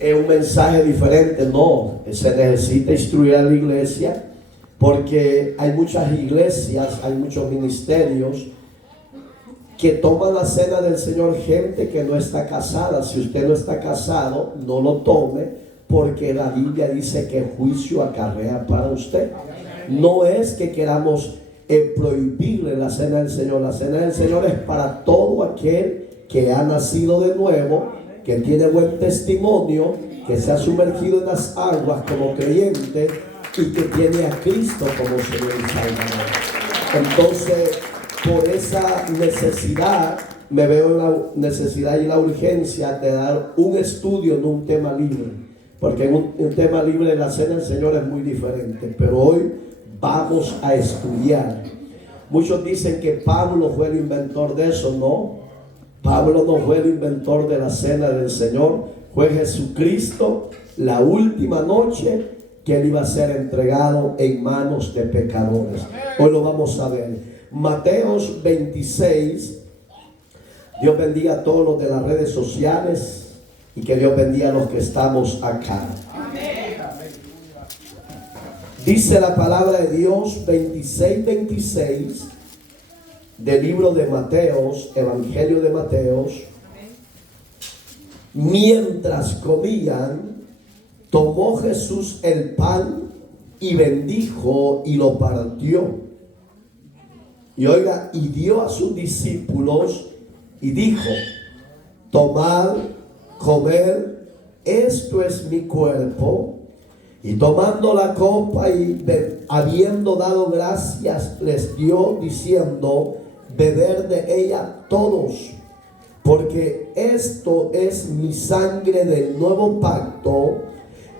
un mensaje diferente. No, se necesita instruir a la iglesia, porque hay muchas iglesias, hay muchos ministerios que toman la cena del Señor gente que no está casada. Si usted no está casado, no lo tome, porque la Biblia dice que juicio acarrea para usted. No es que queramos prohibirle la cena del Señor. La cena del Señor es para todo aquel que ha nacido de nuevo, que tiene buen testimonio, que se ha sumergido en las aguas como creyente y que tiene a Cristo como Señor y Salvador. Entonces, por esa necesidad, me veo en la necesidad y la urgencia de dar un estudio, no un tema libre, porque en un tema libre la cena del Señor es muy diferente. Pero hoy vamos a estudiar. Muchos dicen que Pablo fue el inventor de eso. No, Pablo no fue el inventor de la cena del Señor. Fue Jesucristo, la última noche que él iba a ser entregado en manos de pecadores. Hoy lo vamos a ver. Mateos 26. Dios bendiga a todos los de las redes sociales y que Dios bendiga a los que estamos acá. Dice la palabra de Dios 26 del libro de Mateos, Evangelio de Mateos. Mientras comían, tomó Jesús el pan y bendijo y lo partió. Y oiga, y dio a sus discípulos y dijo: tomad, comed, esto es mi cuerpo. Y tomando la copa y habiendo dado gracias, les dio diciendo: bebed de ella todos, porque esto es mi sangre del nuevo pacto,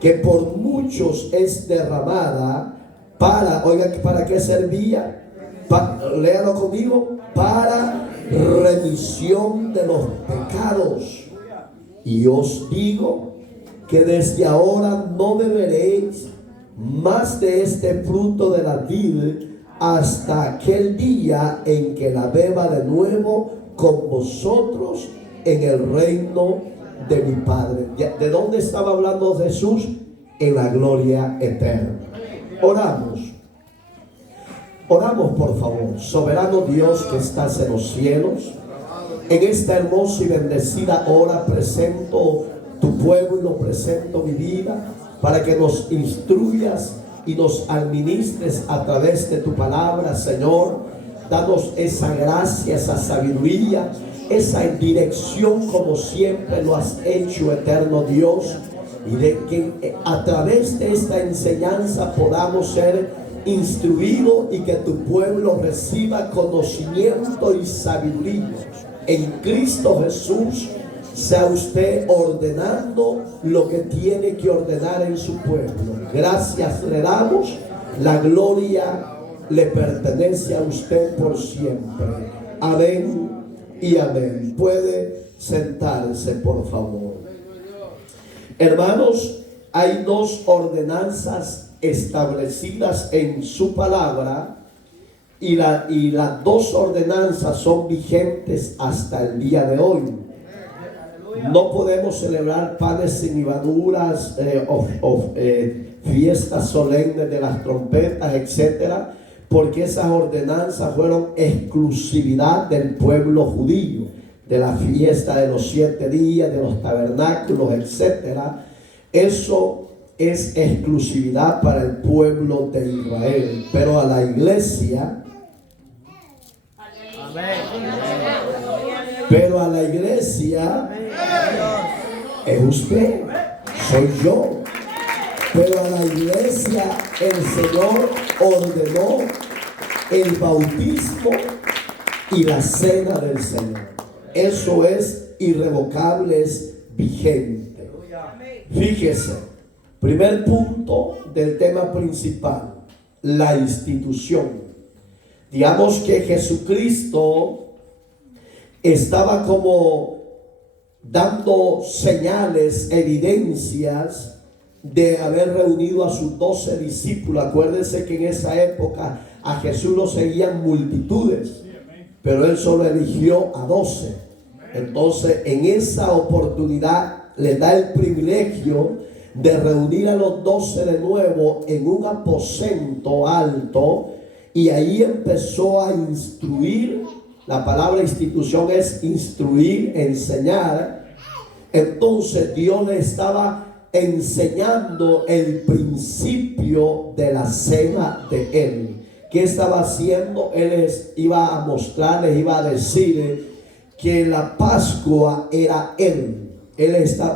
que por muchos es derramada para, oiga, ¿para qué servía? Léalo conmigo: para remisión de los pecados. Y os digo que desde ahora no beberéis más de este fruto de la vid hasta aquel día en que la beba de nuevo con vosotros en el reino de mi Padre. ¿De dónde estaba hablando Jesús? En la gloria eterna. Oramos, por favor. Soberano Dios que estás en los cielos, en esta hermosa y bendecida hora presento tu pueblo y lo presento mi vida, para que nos instruyas y nos administres a través de tu palabra, Señor. Danos esa gracia, esa sabiduría, esa dirección como siempre lo has hecho, eterno Dios, y de que a través de esta enseñanza podamos ser instruidos y que tu pueblo reciba conocimiento y sabiduría. En Cristo Jesús, sea usted ordenando lo que tiene que ordenar en su pueblo. Gracias le damos. La gloria le pertenece a usted por siempre. Amén y amén. Puede sentarse, por favor. Hermanos, hay dos ordenanzas establecidas en su palabra, y las dos ordenanzas son vigentes hasta el día de hoy. No podemos celebrar panes sin levaduras, fiestas solemnes de las trompetas, etcétera, porque esas ordenanzas fueron exclusividad del pueblo judío, de la fiesta de los 7 días, de los tabernáculos, etcétera. Eso es exclusividad para el pueblo de Israel. Pero a la iglesia, pero a la iglesia es usted, soy yo. Pero a la iglesia el Señor ordenó el bautismo y la cena del Señor. Eso es irrevocable, es vigente. Fíjese, primer punto del tema principal: la institución. Digamos que Jesucristo estaba como dando señales, evidencias de haber reunido a sus 12 discípulos. Acuérdense que en esa época a Jesús lo seguían multitudes, pero él solo eligió a 12. Entonces, en esa oportunidad le da el privilegio de reunir a los 12 de nuevo en un aposento alto, y ahí empezó a instruir. La palabra institución es instruir, enseñar. Entonces Dios le estaba enseñando el principio de la cena de Él. ¿Qué estaba haciendo? Él iba a mostrarles, iba a decir que la Pascua era Él.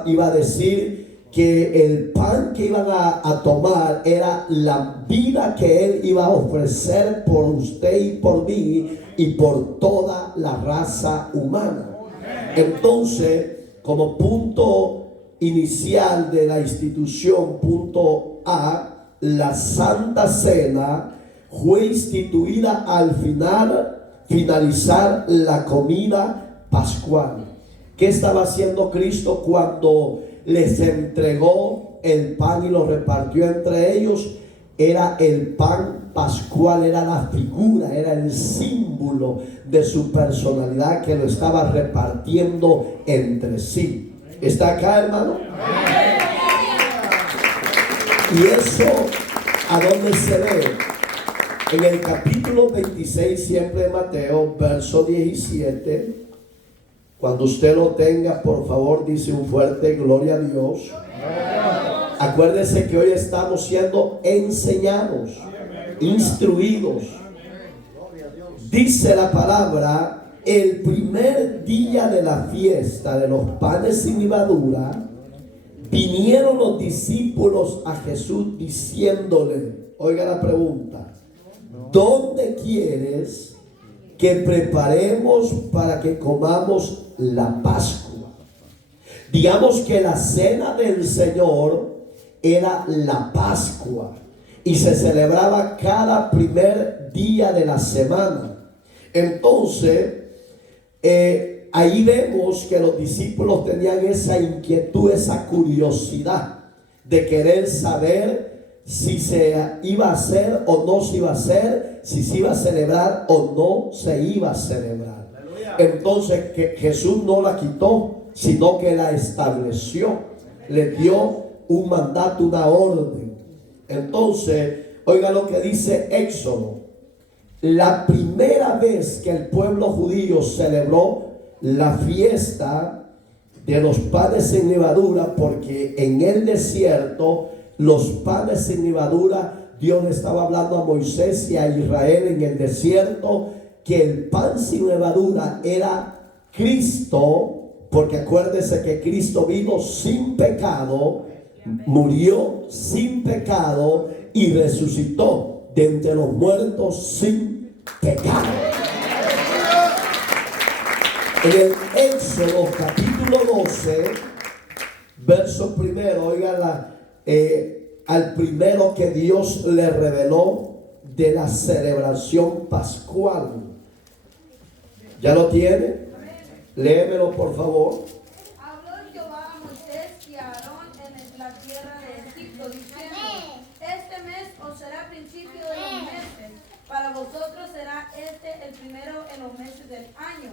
Iba a decir que el pan que iban a tomar era la vida que Él iba a ofrecer por usted y por mí y por toda la raza humana. Entonces, como punto inicial de la institución, punto A, la Santa Cena fue instituida al finalizar la comida pascual. ¿Qué estaba haciendo Cristo cuando les entregó el pan y lo repartió entre ellos? Era el pan pascual, era la figura, era el símbolo de su personalidad que lo estaba repartiendo entre sí. ¿Está acá, hermano? Y eso, ¿a dónde se ve? En el capítulo 26, siempre de Mateo, verso 17. Cuando usted lo tenga, por favor, dice un fuerte gloria a Dios. Acuérdese que hoy estamos siendo enseñados, instruidos. Dice la palabra: el primer día de la fiesta de los panes sin levadura, vinieron los discípulos a Jesús diciéndole, oiga la pregunta, ¿dónde quieres que preparemos para que comamos la Pascua? Digamos que la cena del Señor era la Pascua y se celebraba cada primer día de la semana. Entonces, ahí vemos que los discípulos tenían esa inquietud, esa curiosidad de querer saber si se iba a hacer o no se iba a hacer, si se iba a celebrar o no se iba a celebrar. Entonces que Jesús no la quitó, sino que la estableció, le dio un mandato, una orden. Entonces, oiga lo que dice Éxodo: la primera vez que el pueblo judío celebró la fiesta de los panes sin levadura, porque en el desierto los panes sin levadura, Dios le estaba hablando a Moisés y a Israel en el desierto que el pan sin levadura era Cristo, porque acuérdese que Cristo vino sin pecado, murió sin pecado y resucitó de entre los muertos sin pecado. En el Éxodo capítulo 12, verso primero, oigan al primero que Dios le reveló de la celebración pascual. ¿Ya lo tiene? Léemelo, por favor. Habló Jehová a Moisés y a Aarón en la tierra de Egipto, diciendo: este mes os será principio de los meses, para vosotros será el primero en los meses del año.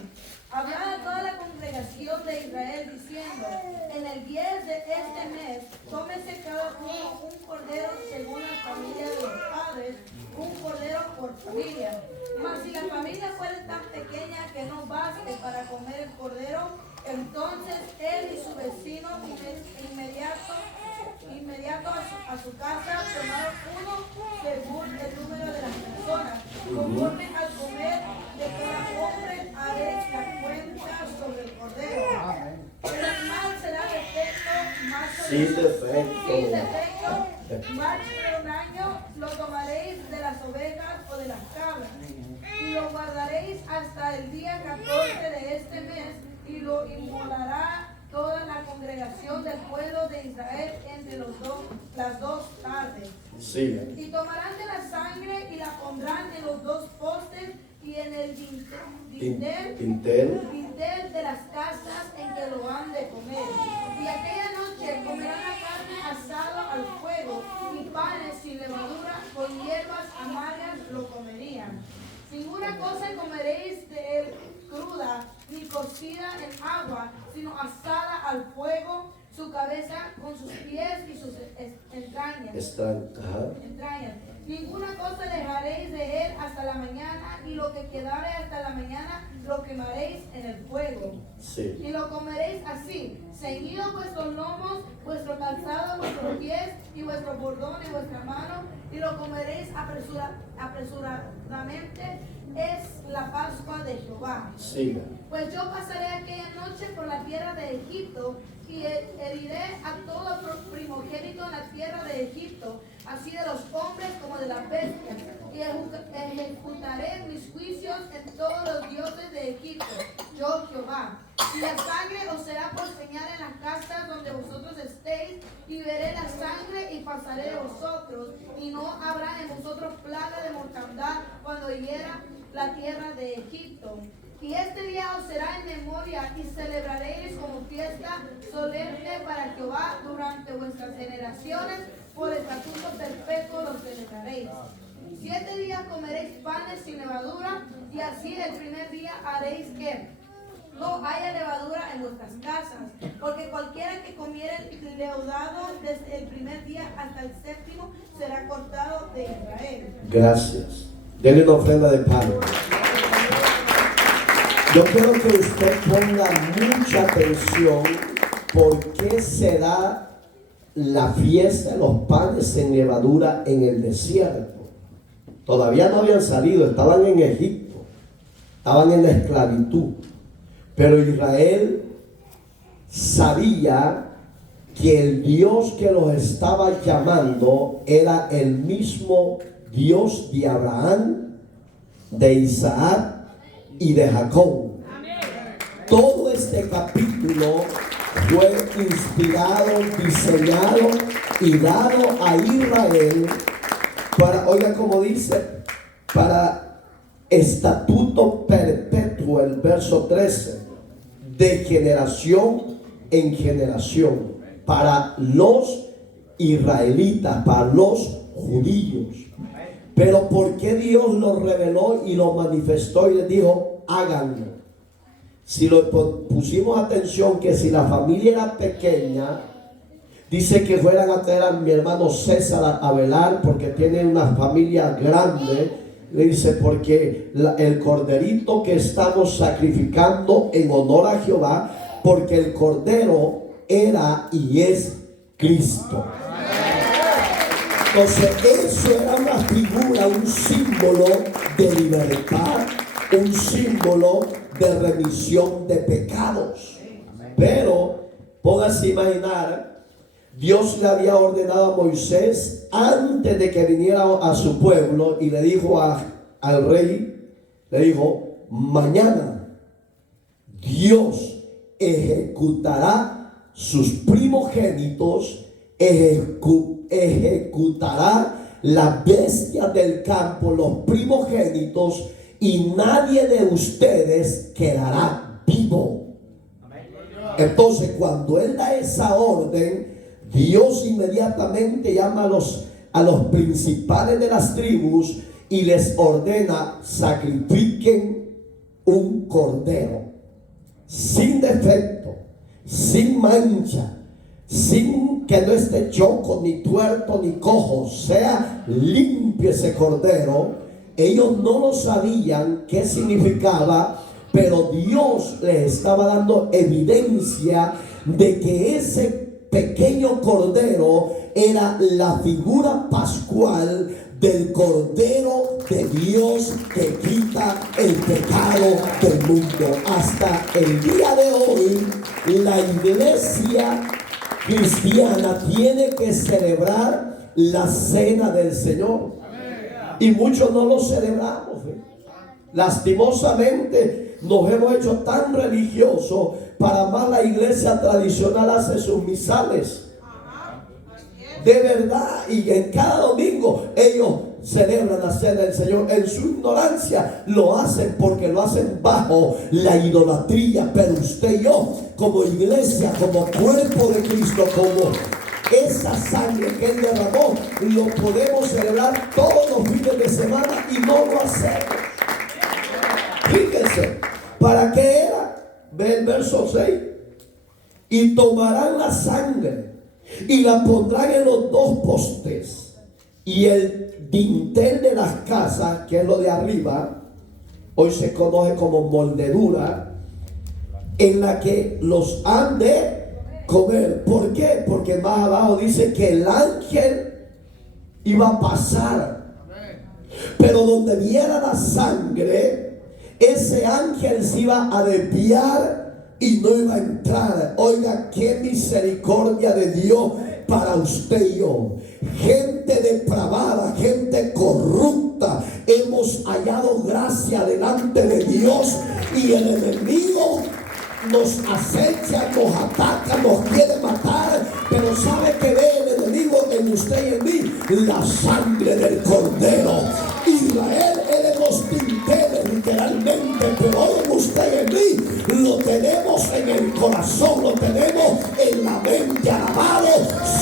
Hablad a toda la congregación de Israel, diciendo: en el 10 de este mes, tómese cada uno un cordero según la familia de los padres, un cordero por familia. Mas si la familia fuera tan pequeña que no baste para comer el cordero, entonces él y su vecino inmediato a su casa tomaron uno según el número de las personas. Conforme al comer de cada hombre haréis la cuenta sobre el cordero. El animal será defecto, Sin defecto, macho de un año, lo tomaréis de las ovejas o de las cabras, y lo guardaréis hasta el día 14 de este mes, y lo inmolará toda la congregación del pueblo de Israel entre las dos tardes. Sí. Y tomarán de la sangre y la pondrán en los dos postes y en el dintel de las casas en que lo han de comer. Y aquella noche comerán la carne asada al fuego, y panes sin levadura con hierbas amargas lo comerían. Ninguna cosa comeréis de él cruda, ni ni cocida en agua, sino asada al fuego, su cabeza con sus pies y sus entrañas. Entrañas. Ninguna cosa dejaréis de él hasta la mañana, y lo que quedare hasta la mañana lo quemaréis en el fuego. Sí. Y lo comeréis así, ceñidos vuestros lomos, vuestro calzado, vuestros pies y vuestro bordón en vuestra mano, y lo comeréis apresuradamente. Es la Pascua de Jehová. Siga. Pues yo pasaré aquella noche por la tierra de Egipto, y heriré a todo primogénito en la tierra de Egipto, así de los hombres como de las bestias, y ejecutaré mis juicios en todos los dioses de Egipto, yo Jehová. Y la sangre os será por señal en las casas donde vosotros estéis, y veré la sangre y pasaré de vosotros, y no habrá en vosotros plaga de mortandad cuando hiera la tierra de Egipto. Y este día os será en memoria, y celebraréis como fiesta solemne para Jehová durante vuestras generaciones, por estatuto perpetuo los celebraréis. 7 días comeréis panes sin levadura, y así el primer día haréis que no haya levadura en vuestras casas, porque cualquiera que comiere leudado desde el primer día hasta el séptimo será cortado de Israel. Gracias. Denle una ofrenda de pan. Yo quiero que usted ponga mucha atención por qué se da la fiesta de los panes sin levadura en el desierto. Todavía no habían salido, estaban en Egipto, estaban en la esclavitud. Pero Israel sabía que el Dios que los estaba llamando era el mismo Dios de Abraham, de Isaac y de Jacob. Todo este capítulo fue inspirado, diseñado y dado a Israel para, oiga como dice, para estatuto perpetuo, el verso 13, de generación en generación, para los israelitas, para los judíos. Pero ¿por qué Dios lo reveló y lo manifestó y les dijo, háganlo? Si lo pusimos atención, que si la familia era pequeña, dice que fueran a traer a mi hermano César a velar, porque tiene una familia grande. Le dice, porque el corderito que estamos sacrificando en honor a Jehová, porque el cordero era y es Cristo. Entonces eso era una figura, un símbolo de libertad, un símbolo de remisión de pecados. Pero póngase imaginar, Dios le había ordenado a Moisés antes de que viniera a su pueblo, y le dijo al rey, le dijo, mañana Dios ejecutará sus primogénitos, ejecutará las bestias del campo, los primogénitos, y nadie de ustedes quedará vivo. Entonces, cuando él da esa orden, Dios inmediatamente llama a los principales de las tribus y les ordena, sacrifiquen un cordero sin defecto, sin mancha, sin que no esté choco, ni tuerto, ni cojo, sea limpio ese cordero. Ellos no lo sabían qué significaba, pero Dios les estaba dando evidencia de que ese pequeño cordero era la figura pascual del Cordero de Dios que quita el pecado del mundo. Hasta el día de hoy, la iglesia cristiana tiene que celebrar la cena del Señor. Y muchos no lo celebramos. Lastimosamente nos hemos hecho tan religiosos. Para más, la iglesia tradicional hace sus misales. De verdad, y en cada domingo ellos celebran la cena del Señor. En su ignorancia lo hacen, porque lo hacen bajo la idolatría. Pero usted y yo, como iglesia, como cuerpo de Cristo, como esa sangre que Él derramó, lo podemos celebrar todos los fines de semana, y no lo hacemos. Fíjense, ¿para qué era? Ve el verso 6. Y tomarán la sangre y la pondrán en los dos postes y el dintel de las casas, que es lo de arriba, hoy se conoce como moldedura, en la que los han de comer. ¿Por qué? Porque más abajo dice que el ángel iba a pasar, pero donde viera la sangre, ese ángel se iba a desviar y no iba a entrar. Oiga, qué misericordia de Dios para usted y yo. Gente depravada, gente corrupta, hemos hallado gracia delante de Dios, y el enemigo nos acecha, nos ataca, nos quiere matar, pero ¿sabe qué ve el enemigo en usted y en mí? La sangre del Cordero. Israel era en los dinteles literalmente, pero hoy en usted y en mí lo tenemos en el corazón, lo tenemos en la mente. Alabado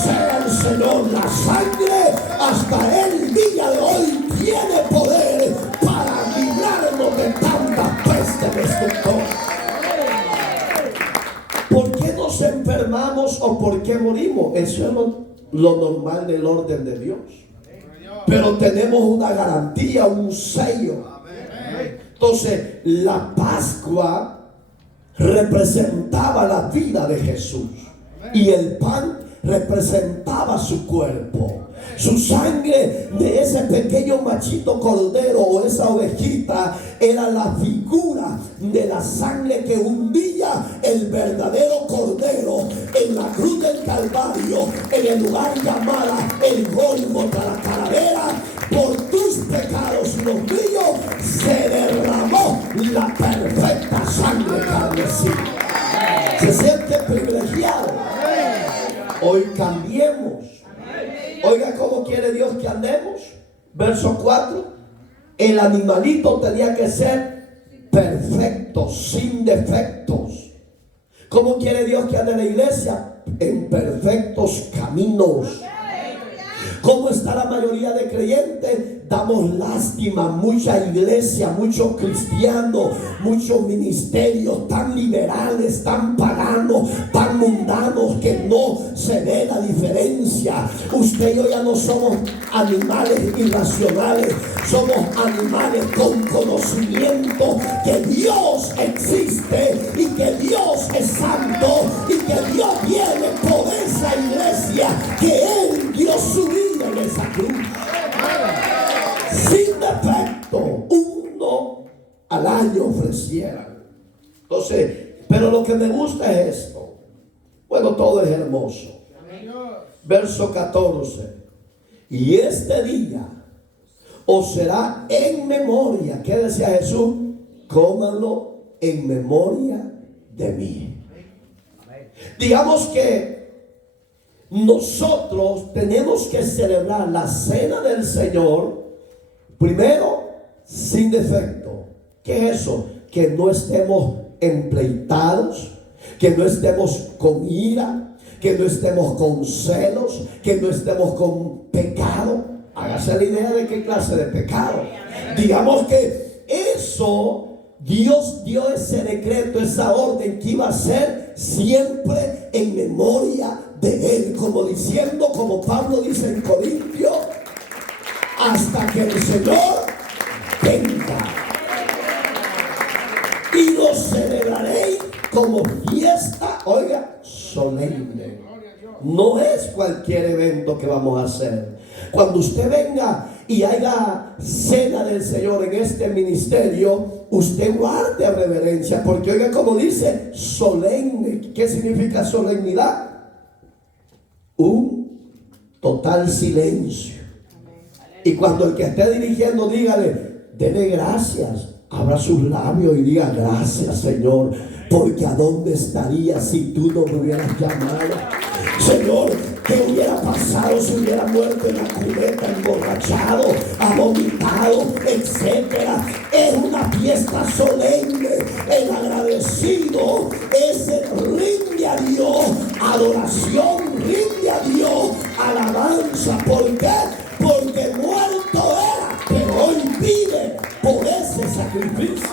sea el Señor. La sangre hasta el día de hoy tiene poder para librarnos de tanta peste destructora. ¿Por qué nos enfermamos o por qué morimos? Eso es lo normal del orden de Dios. Pero tenemos una garantía, un sello. Entonces, la Pascua representaba la vida de Jesús y el pan representaba su cuerpo. Su sangre de ese pequeño machito cordero o esa ovejita era la figura de la sangre que hundía el verdadero cordero en la cruz del Calvario, en el lugar llamado el Gólgota, la calavera. Por tus pecados y los míos se derramó la perfecta sangre carmesí. Se siente privilegiado. Hoy cambiemos. Oiga cómo quiere Dios que andemos. Verso 4. El animalito tenía que ser perfecto, sin defectos. ¿Cómo quiere Dios que ande en la iglesia? En perfectos caminos. ¿Cómo está la mayoría de creyentes? Damos lástima. Mucha iglesia, muchos cristianos, muchos ministerios tan liberales, tan paganos, tan mundanos, que no se ve la diferencia. Usted y yo ya no somos animales irracionales, somos animales con conocimiento que Dios existe y que Dios es santo y que Dios viene por esa iglesia que Él dio su vida en esa cruz. Sin defecto, uno al año ofrecieran. Entonces, pero lo que me gusta es esto. Bueno, todo es hermoso. Verso 14. Y este día os será en memoria. ¿Qué decía Jesús? Cómanlo en memoria de mí. Digamos que nosotros tenemos que celebrar la cena del Señor primero sin defecto. ¿Qué es eso? Que no estemos empleitados, que no estemos con ira, que no estemos con celos, que no estemos con pecado. Hágase la idea de qué clase de pecado. Digamos que eso, Dios dio ese decreto, esa orden que iba a ser siempre en memoria de Él, como diciendo, como Pablo dice en Corintios, hasta que el Señor venga. Y lo celebraréis como fiesta, oiga, solemne. No es cualquier evento que vamos a hacer. Cuando usted venga y haya cena del Señor en este ministerio, usted guarde reverencia, porque oiga como dice, solemne. ¿Qué significa solemnidad? Un total silencio. Y cuando el que esté dirigiendo, dígale, dele gracias, abra sus labios y diga gracias, Señor, porque ¿a dónde estaría si tú no me hubieras llamado? Señor, ¿qué hubiera pasado si hubiera muerto en la cubeta, emborrachado, vomitado, etcétera? Es una fiesta solemne. El agradecido es el rinde a Dios adoración, rinde a Dios alabanza. ¿Por qué? Porque muerto era, pero hoy vive por ese sacrificio.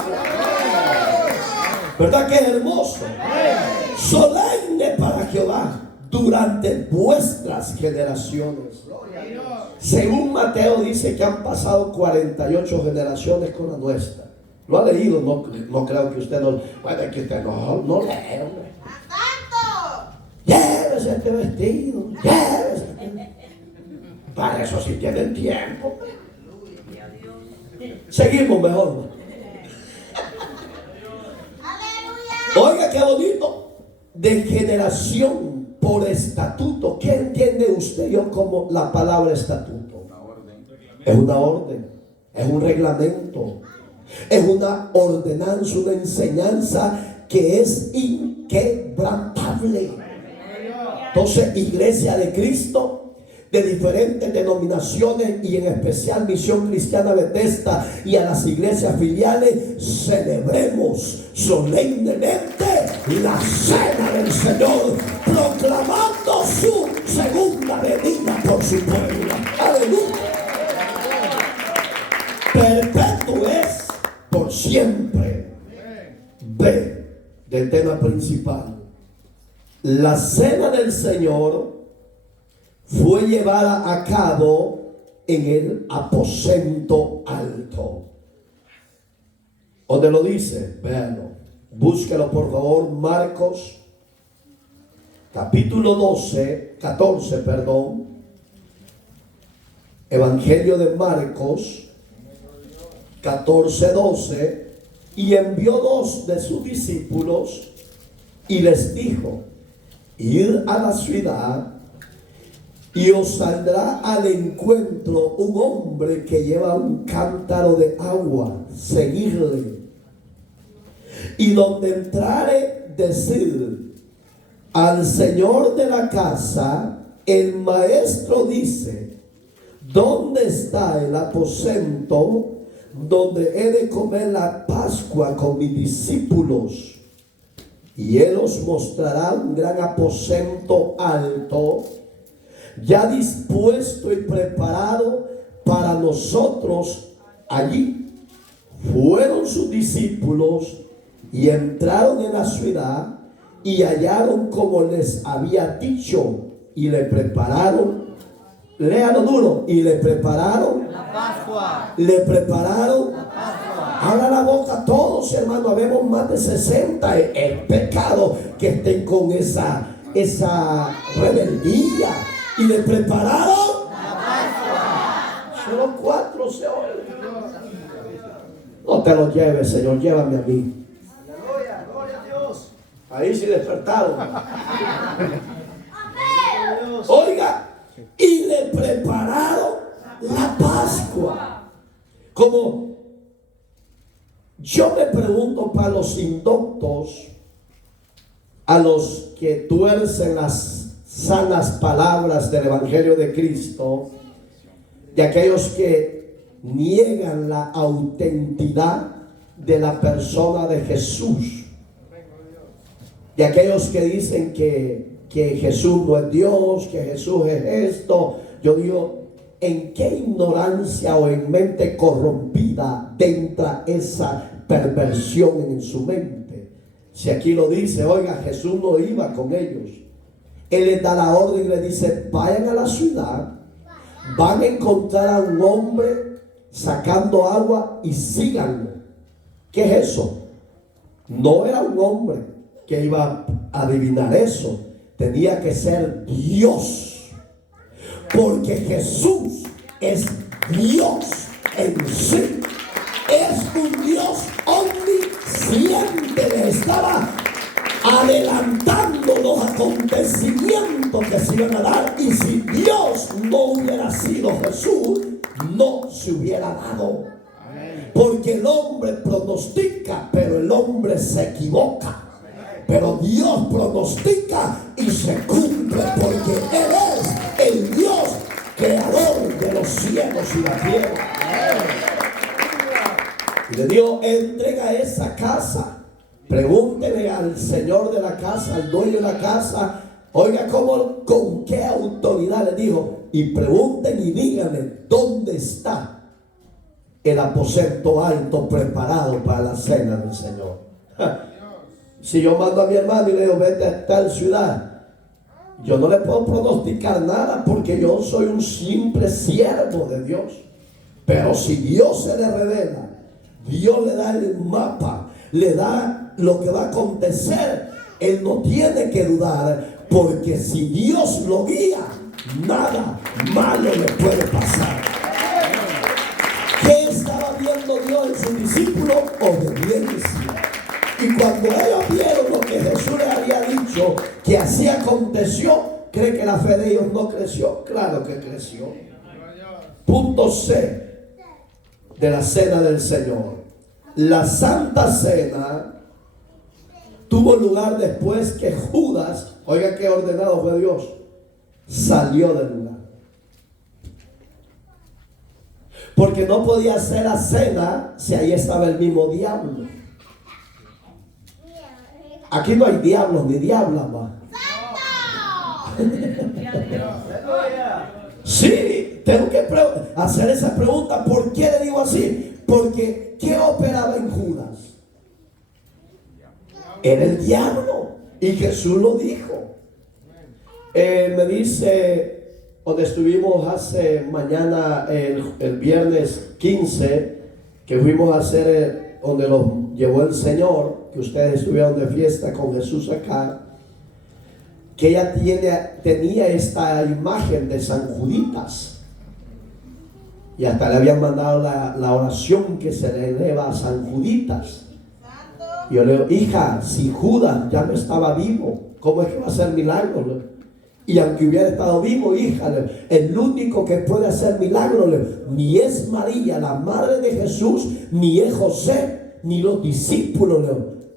¿Verdad que es hermoso? Solemne para Jehová durante vuestras generaciones. Según Mateo dice que han pasado 48 generaciones con la nuestra. ¿Lo ha leído? No creo que usted no. Bueno, es que usted no lee, hombre. Llévese este vestido. Llévese. Para eso sí tienen tiempo. Seguimos mejor. Oiga, qué bonito. De generación por estatuto. ¿Qué entiende usted yo como la palabra estatuto? Es una orden. Es un reglamento. Es una ordenanza, una enseñanza que es inquebrantable. Entonces, Iglesia de Cristo, de diferentes denominaciones y en especial Misión Cristiana Bethesda y a las iglesias filiales, celebremos solemnemente la cena del Señor, proclamando su segunda venida por su pueblo. Aleluya. Perpetuo es por siempre. B, del tema principal. La cena del Señor fue llevada a cabo en el aposento alto. ¿Dónde lo dice? Véanlo. Búsquelo por favor. Marcos capítulo 14, Evangelio de Marcos 14:12. Y envió 2 de sus discípulos y les dijo: ir a la ciudad y os saldrá al encuentro un hombre que lleva un cántaro de agua. Seguirle. Y donde entrare, decir al señor de la casa: el maestro dice, ¿dónde está el aposento donde he de comer la Pascua con mis discípulos? Y él os mostrará un gran aposento alto, ya dispuesto y preparado para nosotros allí. Fueron sus discípulos y entraron en la ciudad y hallaron como les había dicho y le prepararon, léalo duro, y le prepararon la Pascua. Le prepararon La Pascua. Abra la boca todos, hermanos. Habemos más de 60. Es pecado que estén con esa rebeldía. Y le prepararon La Pascua. solo 4 se oyen. No te lo lleves, Señor, llévame a mí. Aleluya, gloria a Dios. Ahí sí despertaron. Oiga, y le prepararon la Pascua. Como yo me pregunto para los indoctos, a los que tuercen las sanas palabras del Evangelio de Cristo, y aquellos que niegan la autenticidad de la persona de Jesús, y aquellos que dicen que Jesús no es Dios, que Jesús es esto. Yo digo, ¿en qué ignorancia o en mente corrompida entra esa perversión en su mente? Si aquí lo dice, oiga, Jesús no iba con ellos. Él les da la orden y le dice: vayan a la ciudad, van a encontrar a un hombre sacando agua y síganlo. ¿Qué es eso? No era un hombre que iba a adivinar eso. Tenía que ser Dios, porque Jesús es Dios en sí. Es un Dios omnisciente. Le estaba adelantando los acontecimientos que se iban a dar, y si Dios no hubiera sido Jesús, no se hubiera dado. Porque el hombre pronostica, pero el hombre se equivoca. Pero Dios pronostica y se cumple, porque Él es el Dios creador de los cielos y la tierra. Y le dijo: entren a esa casa, pregúntenle al señor de la casa, al dueño de la casa. Oiga, con qué autoridad le dijo: y pregunten y díganle dónde está el aposento alto preparado para la cena del Señor. Si yo mando a mi hermano y le digo, vete a tal ciudad, yo no le puedo pronosticar nada porque yo soy un simple siervo de Dios. Pero si Dios se le revela, Dios le da el mapa, le da lo que va a acontecer, él no tiene que dudar, porque si Dios lo guía, nada malo le puede pasar. ¿Qué estaba viendo Dios en sus discípulos? Obediencia. Y cuando ellos vieron lo que Jesús les había dicho que así aconteció, ¿cree que la fe de ellos no creció? Claro que creció. Punto C de la cena del Señor. La Santa Cena tuvo lugar después que Judas, oiga qué ordenado fue Dios, salió del lugar. Porque no podía hacer la cena si ahí estaba el mismo diablo. Aquí no hay diablos ni diablas más. Sí, tengo que hacer esa pregunta. ¿Por qué le digo así? Porque ¿qué operaba en Judas? Era el diablo. Y Jesús lo dijo. Me dice, donde estuvimos hace mañana, el viernes 15, que fuimos a hacer donde los llevó el Señor, que ustedes estuvieron de fiesta con Jesús acá, que ella tenía esta imagen de San Juditas, y hasta le habían mandado la oración que se le eleva a San Juditas. Y yo le digo, hija, si Judas ya no estaba vivo, ¿cómo es que va a hacer milagros? Y aunque hubiera estado vivo, hija, el único que puede hacer milagros ni es María, la madre de Jesús, ni es José, ni los discípulos,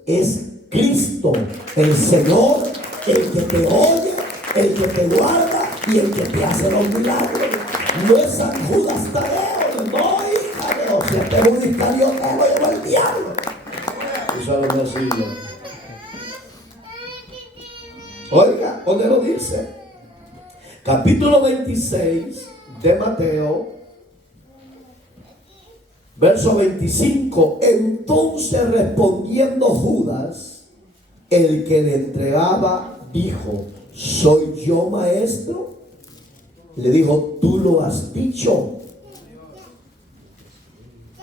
es Cristo, el Señor, el que te oye, el que te guarda y el que te hace los milagros. No es San Judas Tadeo, no, hija, o sea, te un Iscariote, lo lleva el diablo. Eso es lo decirlo. Oiga, ¿dónde lo dice? Capítulo 26 de Mateo, verso 25. Entonces respondiendo Judas, el que le entregaba, dijo, ¿soy yo, maestro? Le dijo, tú lo has dicho.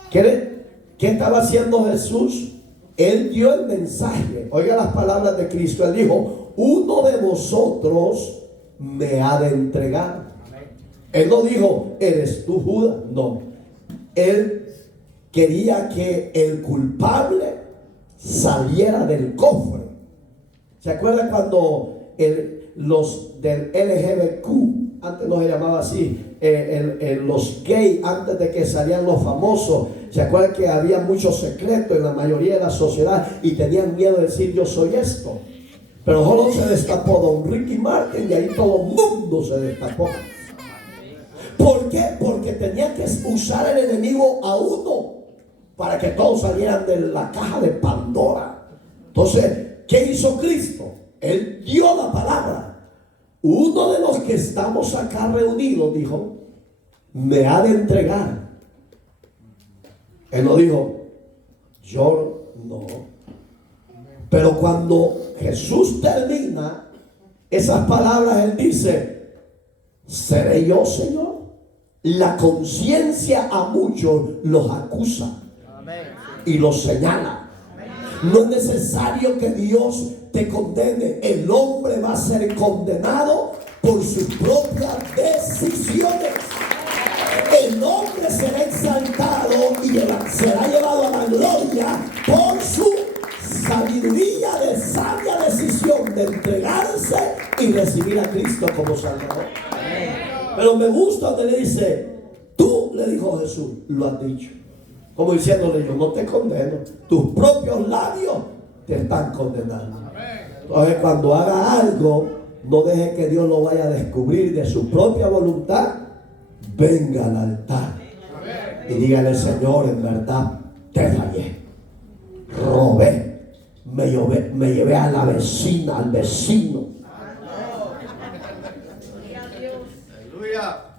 ¿Qué estaba haciendo Jesús? Él dio el mensaje. Oiga las palabras de Cristo. Él dijo, uno de vosotros me ha de entregar. Él no dijo, eres tú, Judas. No. Él quería que el culpable saliera del cofre. ¿Se acuerdan cuando los del LGBTQ, antes no se llamaba así, los gays, antes de que salían los famosos, se acuerdan que había muchos secretos en la mayoría de la sociedad y tenían miedo de decir yo soy esto? Pero solo se destapó don Ricky Martin y ahí todo el mundo se destapó. ¿Por qué? Porque tenía que usar el enemigo a uno para que todos salieran de la caja de Pandora. Entonces, ¿qué hizo Cristo? Él dio la palabra. Uno de los que estamos acá reunidos dijo, me ha de entregar. Él no dijo, yo no. Pero cuando Jesús termina esas palabras, él dice, ¿seré yo, Señor? La conciencia a muchos los acusa y los señala. No es necesario que Dios te condene. El hombre va a ser condenado por sus propias decisiones. El hombre será exaltado y será llevado a la gloria por su sabiduría de sabia decisión de entregarse y recibir a Cristo como Salvador. Pero me gusta donde le dice, tú, le dijo Jesús, lo has dicho. Como diciéndole, yo no te condeno. Tus propios labios te están condenando. Entonces, cuando haga algo, no deje que Dios lo vaya a descubrir de su propia voluntad. Venga al altar y dígale, Señor, en verdad te fallé, robé, me llevé a la vecina, al vecino.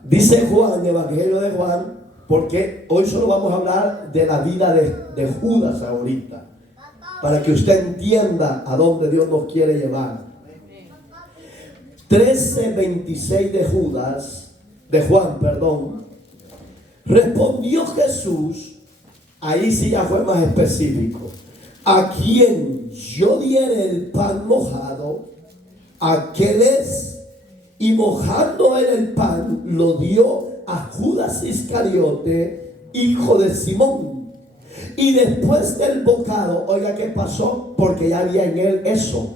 Dice Juan, el Evangelio de Juan, porque hoy solo vamos a hablar de la vida de Judas ahorita. para que usted entienda a dónde Dios nos quiere llevar. 13:26 de Juan, perdón. Respondió Jesús, ahí sí ya fue más específico: a quien yo diere el pan mojado, aquel es. Y mojando él el pan, lo dio a Judas Iscariote, hijo de Simón. Y después del bocado, oiga qué pasó, porque ya había en él eso.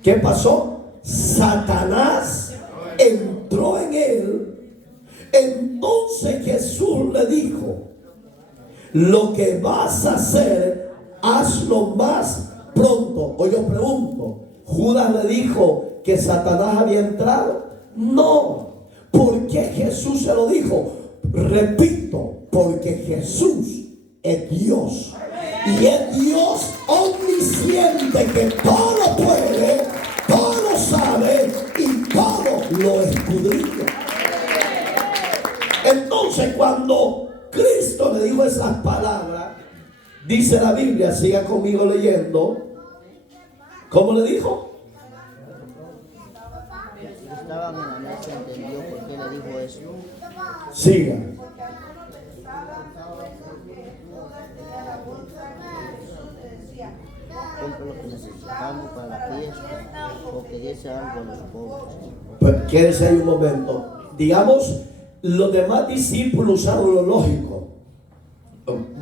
¿Qué pasó? Satanás entró en él. Entonces Jesús le dijo: lo que vas a hacer, hazlo más pronto. Hoy yo pregunto, ¿Judas le dijo que Satanás había entrado? No. ¿Por qué Jesús se lo dijo? Repito, porque Jesús es Dios. Y es Dios omnisciente, que todo puede, todo sabe y todo lo escudriña. Entonces, cuando Cristo le dijo esas palabras, dice la Biblia, siga conmigo leyendo. ¿Cómo le dijo? Estaban en la mesa, entendió por qué le dijo eso. Siga. Porque algunos pensaban, pues, que Judas tenía la bolsa que Jesús le decía: Compra lo que necesitamos para la fiesta o que diese algo a los pobres. Pues quédese ahí un momento. Digamos, los demás discípulos usaron lo lógico.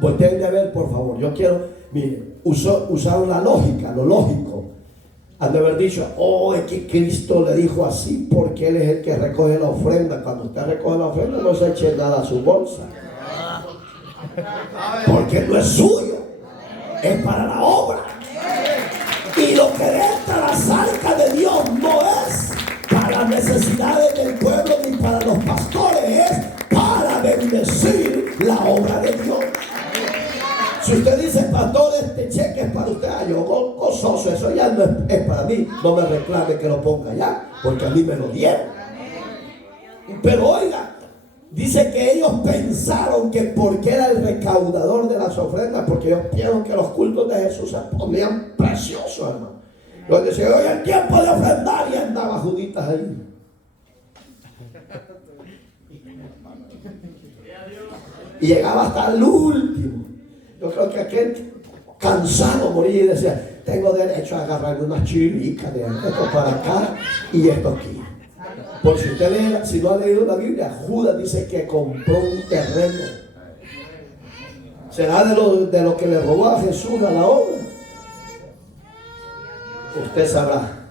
Volteen a ver, por favor. Yo quiero, mire, usaron la lógica, lo lógico. Han de haber dicho: oh, es que Cristo le dijo así porque Él es el que recoge la ofrenda. Cuando usted recoge la ofrenda, no se eche nada a su bolsa, porque no es suyo, es para la obra. Y lo que entra a las arcas de Dios no es para las necesidades del pueblo ni para los pastores, es para bendecir la obra de Dios. Si usted dice: pastor, este cheque es para usted, yo gozoso, eso ya no es para mí, no me reclame que lo ponga allá, porque a mí me lo dieron. Pero oiga, dice que ellos pensaron que porque era el recaudador de las ofrendas, porque ellos vieron que los cultos de Jesús se ponían preciosos, hermano. Donde se oye el tiempo de ofrendar, y andaba Juditas ahí. Y llegaba hasta el último. Yo creo que aquel cansado moría y decía: tengo derecho a agarrarme unas chiricas de esto para acá y esto aquí. Por si usted lee, si no ha leído la Biblia, Judas dice que compró un terreno. ¿Será de lo que le robó a Jesús a la obra? Usted sabrá.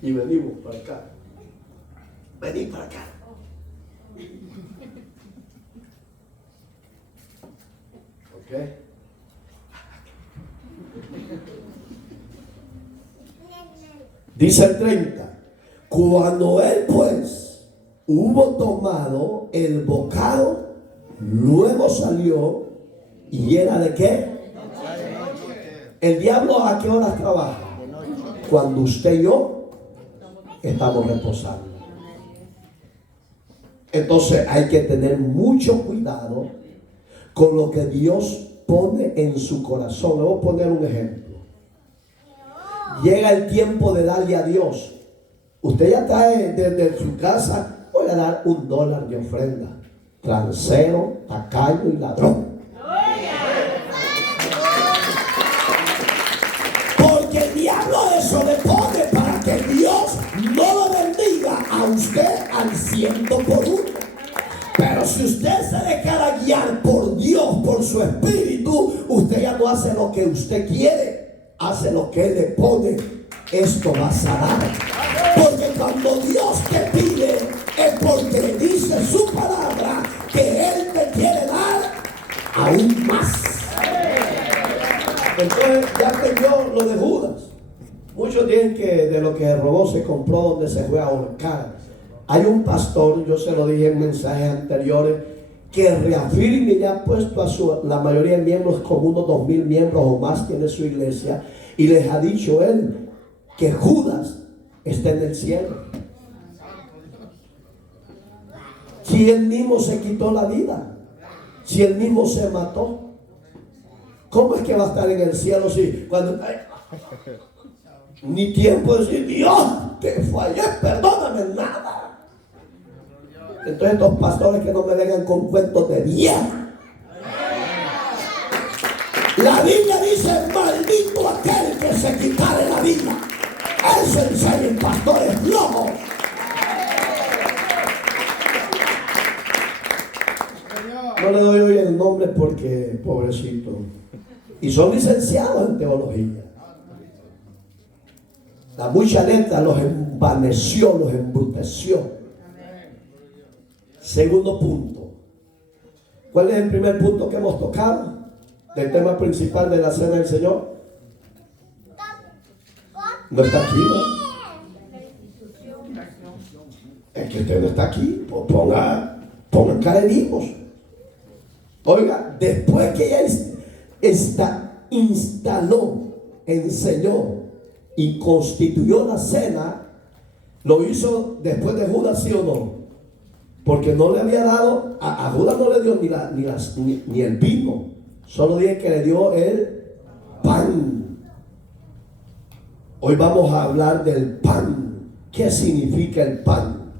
Y venimos para acá. Vení para acá. ¿Ok? Dice el 30: cuando él pues hubo tomado el bocado, luego salió, y era de qué? El diablo ¿a qué horas trabaja? Cuando usted y yo estamos reposando. Entonces hay que tener mucho cuidado con lo que Dios pone en su corazón. Le voy a poner un ejemplo. Llega el tiempo de darle a Dios. Usted ya trae desde su casa: voy a dar $1 de ofrenda. Transero, tacaño y ladrón. Porque el diablo eso le pone para que Dios no lo bendiga a usted al 100%. Pero si usted se dejara guiar por Dios, por su espíritu, usted ya no hace lo que usted quiere, hace lo que Él le pone. Esto vas a dar. Porque cuando Dios te pide, es porque dice su palabra que Él te quiere dar aún más. Entonces ya aprendió lo de Judas. Muchos dicen que de lo que robó se compró, donde se fue a ahorcar. Hay un pastor, yo se lo dije en mensajes anteriores, que reafirma y ha puesto a la mayoría de miembros, como unos 2,000 miembros o más tiene su iglesia, y les ha dicho él que Judas está en el cielo. Si él mismo se quitó la vida, si él mismo se mató, ¿Cómo es que va a estar en el cielo si cuando ni tiempo de decir Dios te fallé, perdóname, nada? Entonces estos pastores que no me vengan con cuentos de vieja. La Biblia dice: maldito aquel que se quitare la vida. Eso enseñan pastores flojos. No le doy hoy el nombre porque, pobrecito. Y son licenciados en teología. La mucha letra los envaneció, los embruteció. Segundo punto. ¿Cuál es el primer punto que hemos tocado del tema principal de la cena del Señor? No está aquí, ¿no? Es que usted no está aquí. Pues pongan cara de vivos. Oiga, después que ella instaló, enseñó y constituyó la cena, lo hizo después de Judas, ¿sí o no? Porque no le había dado, a Judas no le dio ni el vino, solo dije que le dio el pan. Hoy vamos a hablar del pan. ¿Qué significa el pan?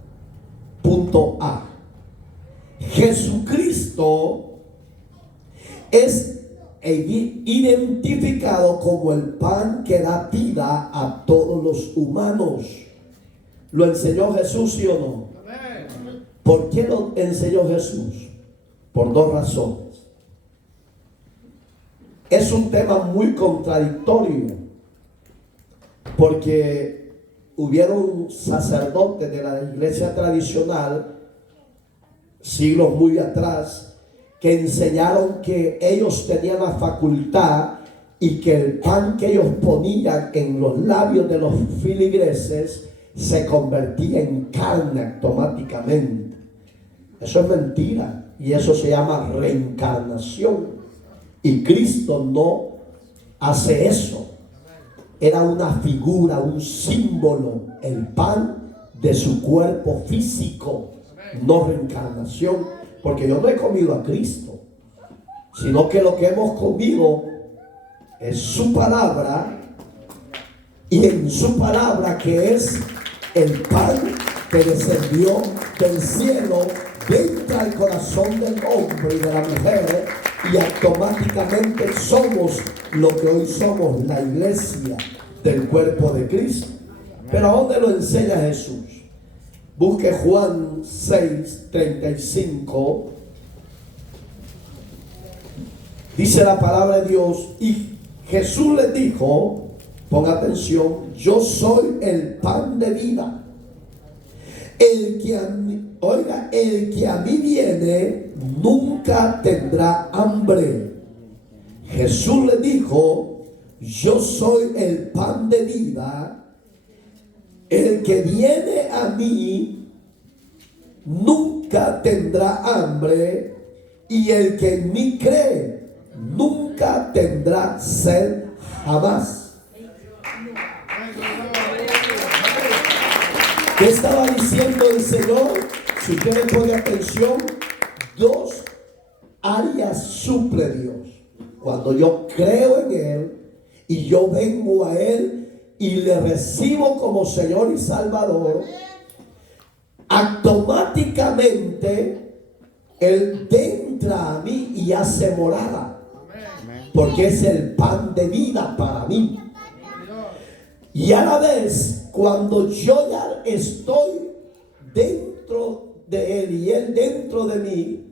Punto A. Jesucristo es identificado como el pan que da vida a todos los humanos. ¿Lo enseñó Jesús, sí o no? ¿Por qué lo enseñó Jesús? Por dos razones. Es un tema muy contradictorio, porque hubieron sacerdotes de la iglesia tradicional siglos muy atrás que enseñaron que ellos tenían la facultad y que el pan que ellos ponían en los labios de los filigreses se convertía en carne automáticamente. Eso es mentira y eso se llama reencarnación, y Cristo no hace eso. Era una figura, un símbolo, el pan de su cuerpo físico, no reencarnación. Porque yo no he comido a Cristo, sino que lo que hemos comido es su palabra, y en su palabra, que es el pan que descendió del cielo, entra al corazón del hombre y de la mujer, y automáticamente somos lo que hoy somos, la iglesia del cuerpo de Cristo. Pero ¿a dónde lo enseña Jesús? Busque Juan 6:35. Dice la palabra de Dios: y Jesús les dijo, ponga atención, yo soy el pan de vida. El que a mí viene nunca tendrá hambre. Jesús les dijo, yo soy el pan de vida. El que viene a mí nunca tendrá hambre, y el que en mí cree nunca tendrá sed jamás. ¿Qué estaba diciendo el Señor? Si usted le pone atención, dos áreas suple Dios. Cuando yo creo en Él y yo vengo a Él y le recibo como Señor y Salvador, automáticamente Él entra a mí y hace morada, porque es el pan de vida para mí. Y a la vez, cuando yo ya estoy dentro de Él y Él dentro de mí,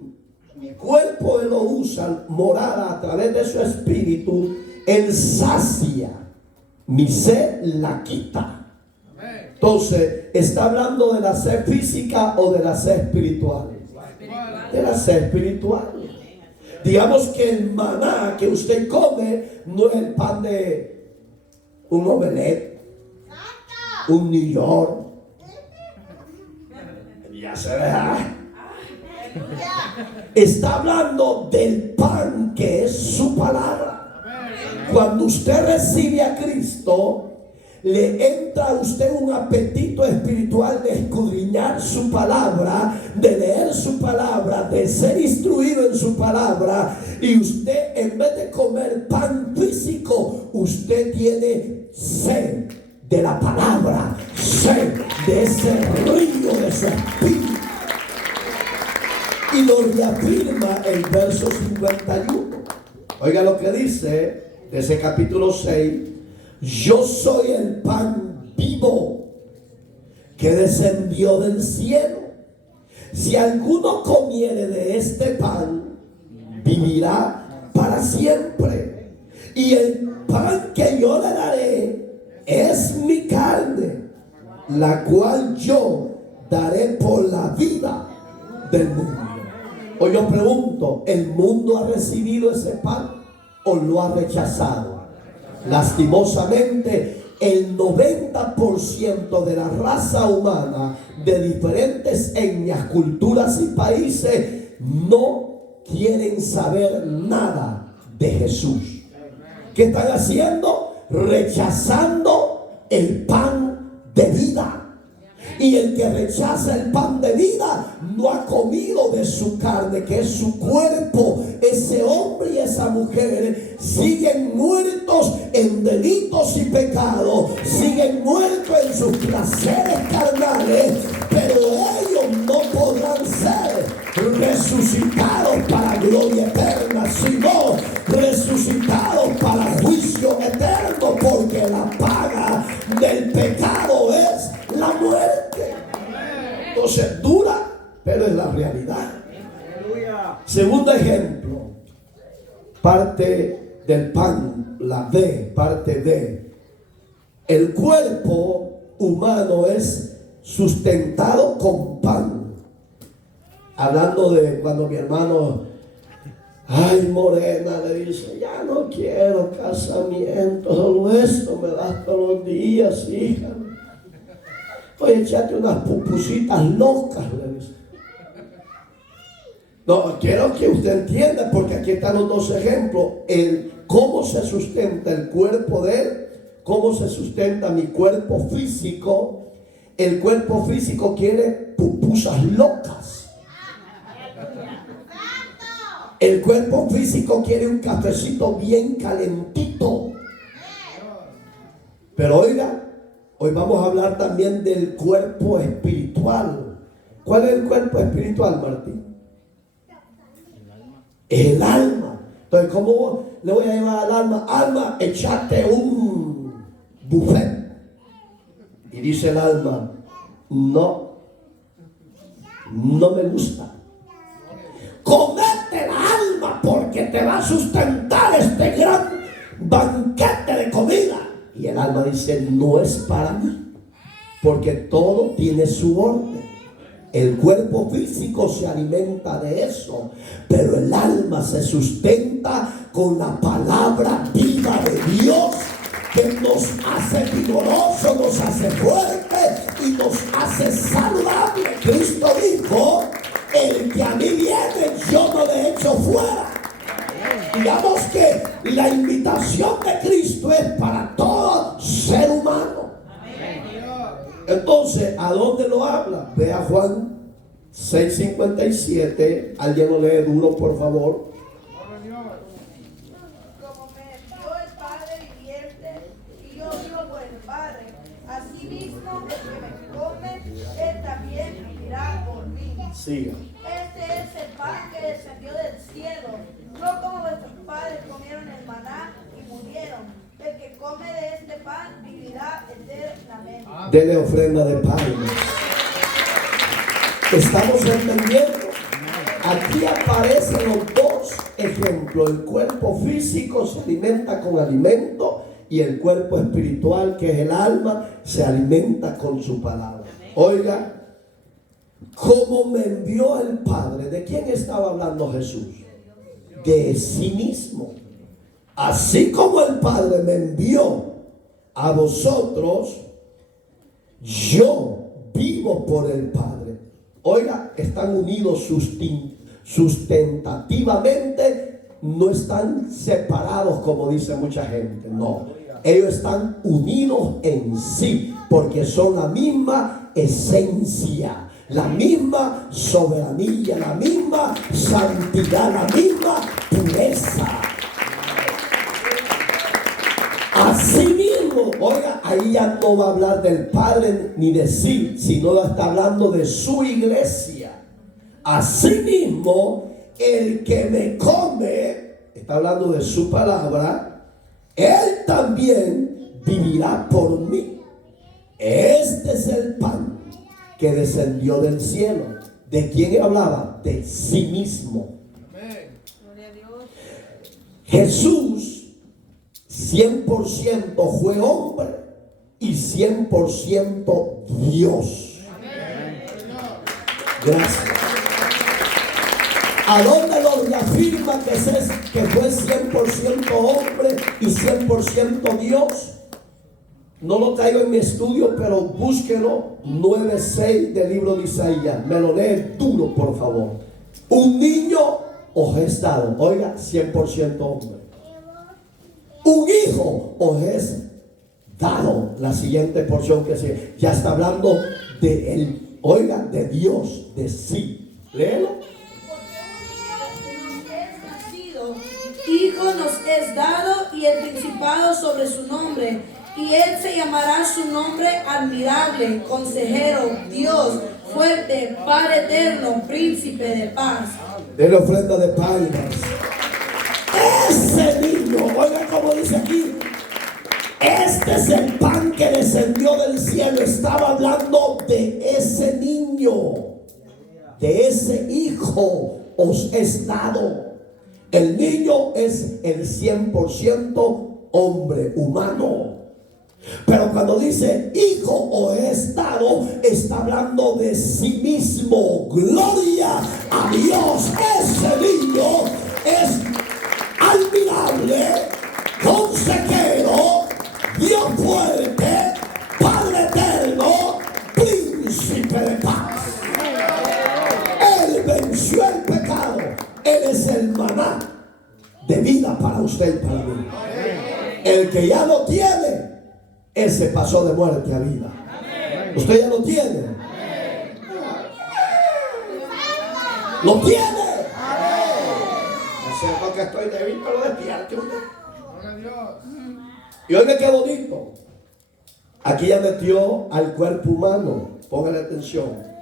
mi cuerpo Él lo usa, morada a través de su espíritu, Él sacia. Mi sed la quita. Entonces, ¿está hablando de la sed física o de la sed espiritual? De la sed espiritual. Digamos que el maná que usted come no es el pan de un omelette, un New York. Ya se ve. Está hablando del pan que es su palabra. Cuando usted recibe a Cristo, le entra a usted un apetito espiritual de escudriñar su palabra, de leer su palabra, de ser instruido en su palabra, y usted, en vez de comer pan físico, usted tiene sed de la palabra, sed de ese río de su espíritu. Y lo reafirma el verso 51. Oiga lo que dice de ese capítulo 6. Yo soy el pan vivo que descendió del cielo. Si alguno comiere de este pan, vivirá para siempre. Y el pan que yo le daré es mi carne, la cual yo daré por la vida del mundo. Hoy yo pregunto, ¿el mundo ha recibido ese pan o lo ha rechazado? Lastimosamente, el 90% de la raza humana de diferentes etnias, culturas y países no quieren saber nada de Jesús. ¿Qué están haciendo? Rechazando el pan de vida. Y el que rechaza el pan de vida no ha comido de su carne, que es su cuerpo. Ese hombre y esa mujer siguen muertos en delitos y pecados, siguen muertos en sus placeres carnales, pero ellos no podrán ser resucitados para gloria eterna, sino resucitados para juicio eterno, porque la paga del pecado es la muerte. Entonces dura, pero es la realidad. Segundo ejemplo, parte del pan, la D, parte D. El cuerpo humano es sustentado con pan. Hablando de cuando mi hermano, ay, Morena, le dice, ya no quiero casamiento, solo esto me das todos los días, hija. Oye, echate unas pupusitas locas, le dice. No, quiero que usted entienda, porque aquí están los dos ejemplos. El cómo se sustenta el cuerpo de él, cómo se sustenta mi cuerpo físico. El cuerpo físico quiere pupusas locas. El cuerpo físico quiere un cafecito bien calentito. Pero oiga, hoy vamos a hablar también del cuerpo espiritual. ¿Cuál es el cuerpo espiritual, Martín? El alma. Entonces, ¿cómo le voy a llevar al alma? Alma, echate un buffet. Y dice el alma, no me gusta. Comete la alma, porque te va a sustentar este gran banquete de comida. Y el alma dice, no es para mí, porque todo tiene su orden. El cuerpo físico se alimenta de eso, pero el alma se sustenta con la palabra viva de Dios, que nos hace vigorosos, nos hace fuertes y nos hace saludables. Cristo dijo, el que a mí viene, yo no le echo fuera. Digamos que la invitación de Cristo es para todo ser humano. Entonces, ¿a dónde lo habla? Ve a Juan 6:57. Alguien lo lee duro, por favor. Como me envió el Padre viviente, y yo vivo por el Padre, asimismo el que me come, él también vivirá por mí. Siga. Este es el pan que descendió del cielo, no como vuestros padres comieron el maná y murieron. El que come de este pan vivirá eternamente. Dele ofrenda de pan. Estamos entendiendo. Aquí aparecen los dos ejemplos. El cuerpo físico se alimenta con alimento, y el cuerpo espiritual, que es el alma, se alimenta con su palabra. Oiga, ¿cómo me envió el Padre? ¿De quién estaba hablando Jesús? De sí mismo. Así como el Padre me envió a vosotros, yo vivo por el Padre. Oiga, están unidos sustentativamente, no están separados como dice mucha gente. No, Ellos están unidos en sí, porque son la misma esencia, la misma soberanía, la misma santidad, la misma pureza. Así mismo, oiga, ahí ya no va a hablar del Padre ni de sí, sino está hablando de su iglesia. Así mismo, el que me come, está hablando de su palabra, él también vivirá por mí. Este es el pan que descendió del cielo. ¿De quién hablaba? De sí mismo. Gloria a Dios. Jesús 100% fue hombre y 100% Dios. Gracias. ¿A dónde lo reafirma que fue 100% hombre y 100% Dios? No lo traigo en mi estudio, pero búsquelo. 9:6 del libro de Isaías. Me lo lee duro, por favor. Un niño os es dado. Oiga, 100% hombre. Un hijo os es dado. La siguiente porción que se ya está hablando de él. Oiga, de Dios, de sí. Léelo. Hijo nos es dado y el principado sobre su nombre, y él se llamará su nombre admirable, consejero, Dios, fuerte, Padre eterno, príncipe de paz. De la ofrenda de palmas. Ese niño, oiga como dice aquí, este es el pan que descendió del cielo. Estaba hablando de ese niño, de ese hijo os es dado. El niño es el 100% hombre humano. Pero cuando dice hijo os es dado, está hablando de sí mismo. Gloria a Dios. Ese niño es admirable, consejero, Dios fuerte, Padre eterno, príncipe de paz. Él venció el pecado. Él es el maná de vida para usted y para mí. El que ya lo tiene, ese pasó de muerte a vida. Usted ya lo tiene. Lo tiene. No sé por qué estoy débil, pero despierte usted. Y oiga qué bonito. Aquí ya metió al cuerpo humano. Póngale atención.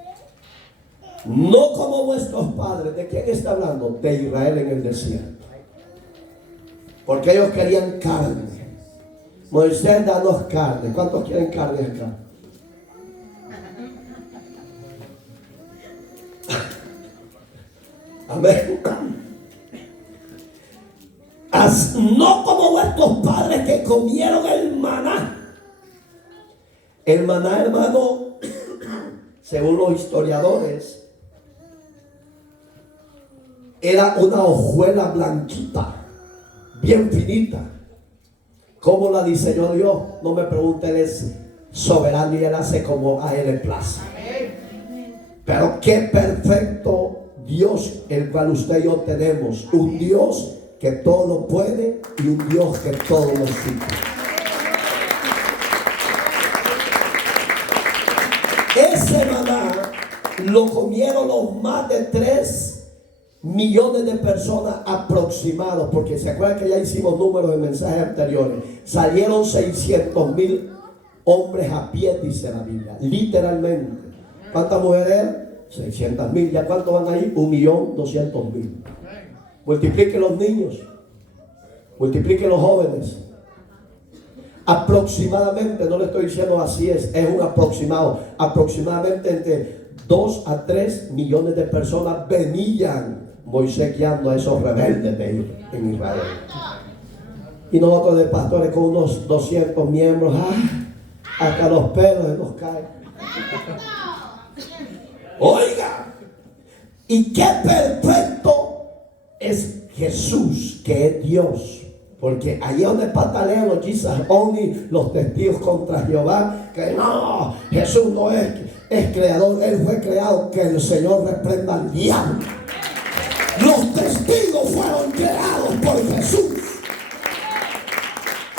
No como vuestros padres. ¿De quién está hablando? De Israel en el desierto. Porque ellos querían carne. Moisés, danos carne. ¿Cuántos quieren carne acá? Amén. No como vuestros padres que comieron el maná. El maná, hermano, según los historiadores, era una hojuela blanquita, bien finita. ¿Cómo la diseñó Dios? No me pregunte, Él es soberano y Él hace como a Él le place. Pero qué perfecto Dios el cual usted y yo tenemos. Un Dios que todo lo puede y un Dios que todo lo existe. Ese maná lo comieron los más de 3 millones de personas aproximados, porque se acuerdan que ya hicimos números en mensajes anteriores. Salieron 600,000 hombres a pie, dice la Biblia, literalmente. ¿Cuántas mujeres? 600,000. ¿Ya cuántos van ahí? 1.200.000. Multiplique los niños, multiplique los jóvenes. Aproximadamente, no le estoy diciendo así es un aproximado. Aproximadamente entre 2 a 3 millones de personas venían Moisés guiando a esos rebeldes de ellos en Israel. Y nosotros de pastores con unos 200 miembros, hasta los pelos se nos caen. Oiga, y qué perfecto es Jesús, que es Dios. Porque allí donde patalean los Jesus Only, los testigos contra Jehová, que no, Jesús no es creador, Él fue creado, que el Señor reprenda al diablo. Los testigos fueron creados por Jesús.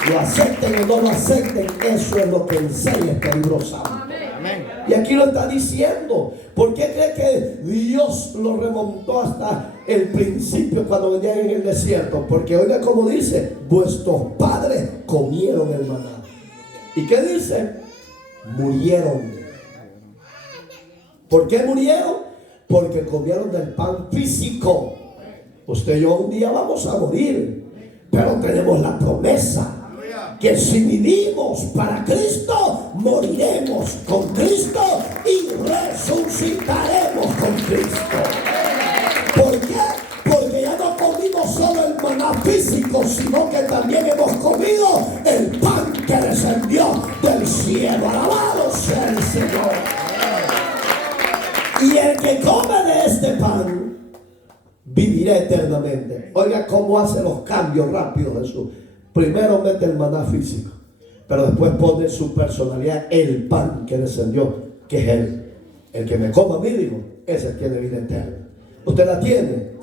Lo acepten o no lo acepten, eso es lo que enseña este libro santo. Amén. Y aquí lo está diciendo. ¿Por qué cree que Dios lo remontó hasta el principio cuando venían en el desierto? Porque oiga como dice, vuestros padres comieron el maná. ¿Y qué dice? Murieron. ¿Por qué murieron? Porque comieron del pan físico. Usted y yo un día vamos a morir, pero tenemos la promesa que si vivimos para Cristo, moriremos con Cristo y resucitaremos con Cristo. ¿Por qué? Porque ya no comimos solo el maná físico, sino que también hemos comido el pan que descendió del cielo. Alabado sea el Señor. Y el que come de este pan vivirá eternamente. Oiga cómo hace los cambios rápidos Jesús. Primero mete el maná físico, pero después pone su personalidad, el pan que descendió, que es Él. El que me coma a mí, digo, ese tiene vida eterna. ¿Usted la tiene?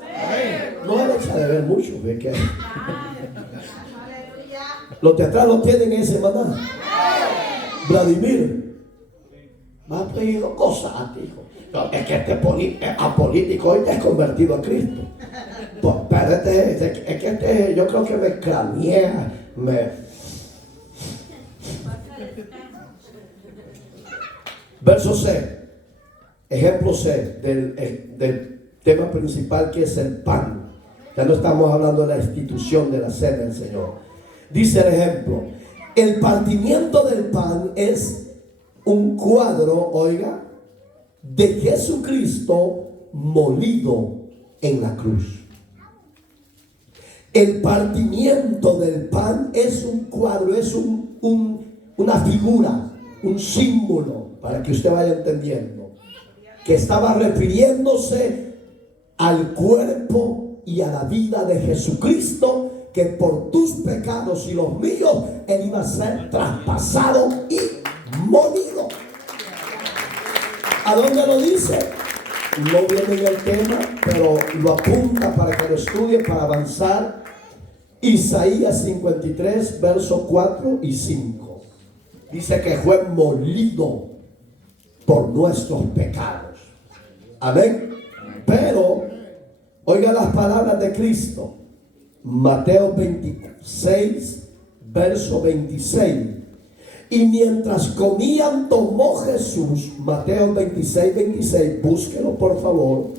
No le echa de ver mucho, ¿ve que? Los de atrás no tienen ese maná. Vladimir, me ha pedido cosas a ti, hijo. No, es que este apolítico hoy te has convertido a Cristo. Pues, pero es que yo creo que me craneé, Verso C, ejemplo C del tema principal, que es el pan. Ya no estamos hablando de la institución de la cena del Señor. Dice el ejemplo, el partimiento del pan es un cuadro, oiga, de Jesucristo molido en la cruz. El partimiento del pan es un cuadro, es una figura, un símbolo, para que usted vaya entendiendo, que estaba refiriéndose al cuerpo y a la vida de Jesucristo, que por tus pecados y los míos, Él iba a ser traspasado y molido. ¿A dónde lo dice? No viene en el tema, pero lo apunta para que lo estudie, para avanzar. Isaías 53, versos 4 y 5. Dice que fue molido por nuestros pecados. Amén. Pero, oiga las palabras de Cristo. Mateo 26, verso 26. Y mientras comían, tomó Jesús, Mateo 26, 26, búsquelo por favor.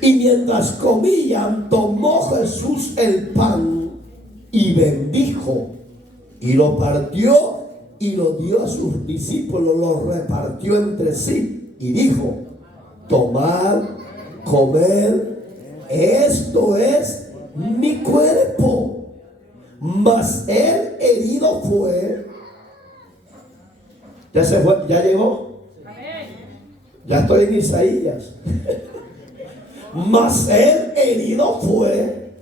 Y mientras comían, tomó Jesús el pan y bendijo, y lo partió y lo dio a sus discípulos, lo repartió entre sí y dijo: tomad, comed, esto es mi cuerpo. Mas él herido fue. Ya se fue, ya llegó. Ya estoy en Isaías. Mas él herido fue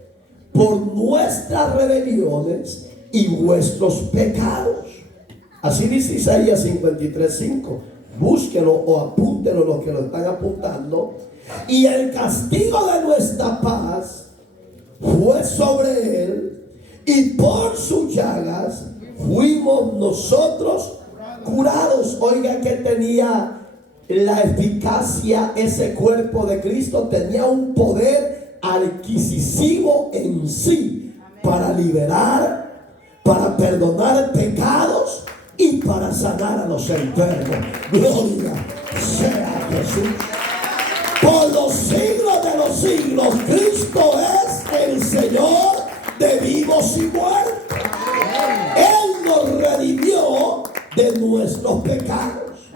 por nuestras rebeliones y vuestros pecados. Así dice Isaías 53:5. Búsquelo o apúntelo los que lo están apuntando. Y el castigo de nuestra paz fue sobre él, y por sus llagas fuimos nosotros curados. Oiga que tenía la eficacia ese cuerpo de Cristo, tenía un poder adquisitivo en sí para liberar, para perdonar pecados y para sanar a los enfermos. Gloria sea Jesús. Por los siglos de los siglos, Cristo es el Señor de vivos y muertos. Él nos redimió de nuestros pecados.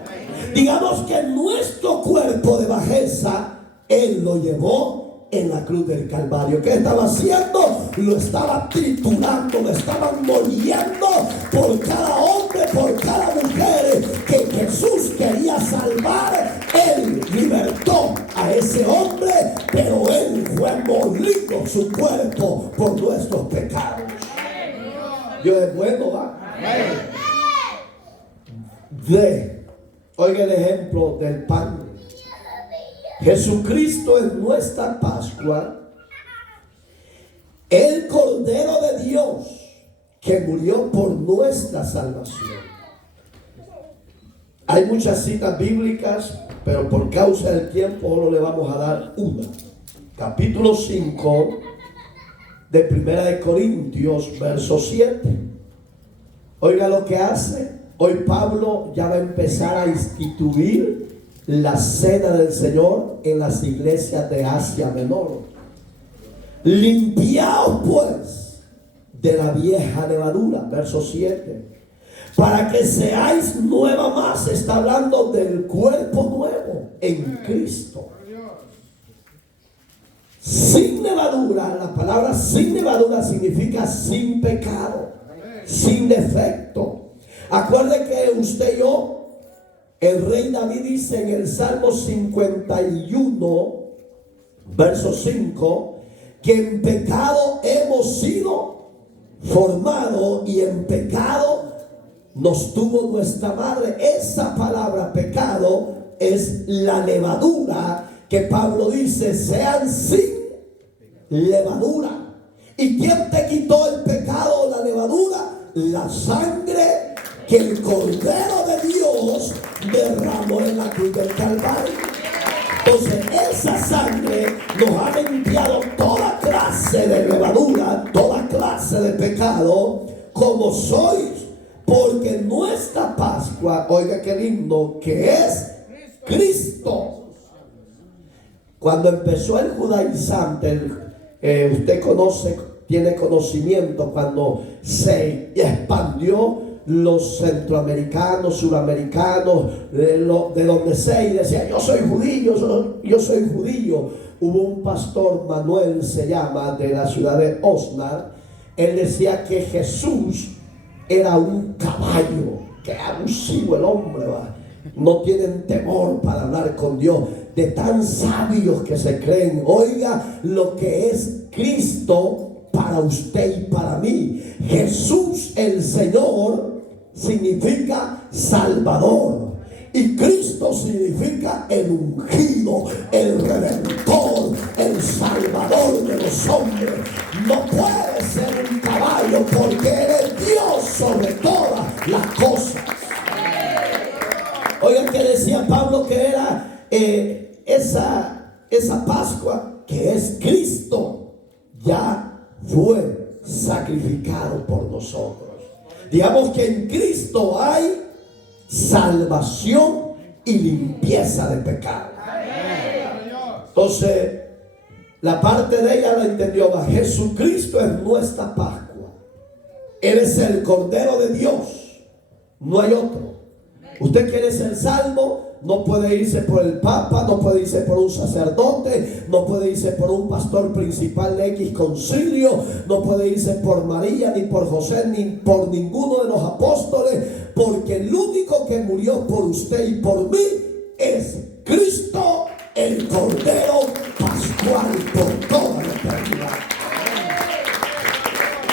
Digamos que nuestro cuerpo de bajeza Él lo llevó en la cruz del Calvario. ¿Qué estaba haciendo? Lo estaba triturando, lo estaban moliendo por cada hombre, por cada mujer que Jesús quería salvar. Él libertó a ese hombre, pero Él fue molido su cuerpo por nuestros pecados. Dios es bueno, ¿va? Oiga el ejemplo del pan. Jesucristo es nuestra Pascua, el Cordero de Dios que murió por nuestra salvación. Hay muchas citas bíblicas, pero por causa del tiempo solo le vamos a dar una. Capítulo 5 de Primera de Corintios, verso 7. Oiga lo que hace. Hoy Pablo ya va a empezar a instituir la cena del Señor en las iglesias de Asia Menor. Limpiaos pues de la vieja levadura, verso 7, para que seáis nueva masa. Está hablando del cuerpo nuevo en Cristo. Sin levadura, la palabra sin levadura significa sin pecado, sin defecto. Acuerde que usted y yo, el rey David dice en el Salmo 51, verso 5, que en pecado hemos sido formados y en pecado nos tuvo nuestra madre. Esa palabra pecado es la levadura que Pablo dice sean sin levadura. ¿Y quién te quitó el pecado o la levadura? La sangre que el Cordero de Dios derramó en la cruz del Calvario. Entonces esa sangre nos ha limpiado toda clase de levadura, toda clase de pecado, como sois, porque nuestra Pascua, oiga qué lindo, que es Cristo. Cuando empezó el judaizante, usted conoce, tiene conocimiento, cuando se expandió los centroamericanos, suramericanos, de donde sea, y decía yo soy judío, yo soy judío. Hubo un pastor, Manuel se llama, de la ciudad de Osnar. Él decía que Jesús era un caballo, que abusivo el hombre, ¿va? No tienen temor para hablar con Dios, de tan sabios que se creen. Oiga lo que es Cristo para usted y para mí. Jesús el Señor significa Salvador, y Cristo significa el ungido, el redentor, el Salvador de los hombres. No puede ser un caballo, porque eres Dios sobre todas las cosas. Oigan que decía Pablo que era esa Pascua, que es Cristo, ya fue sacrificado por nosotros. Digamos que en Cristo hay salvación y limpieza de pecado. Entonces, la parte de ella la entendió. Jesucristo es nuestra Pascua. Él es el Cordero de Dios. No hay otro. Usted quiere ser salvo, no puede irse por el Papa, no puede irse por un sacerdote, no puede irse por un pastor principal de X concilio, no puede irse por María, ni por José, ni por ninguno de los apóstoles, porque el único que murió por usted y por mí es Cristo, el Cordero Pascual por toda la eternidad.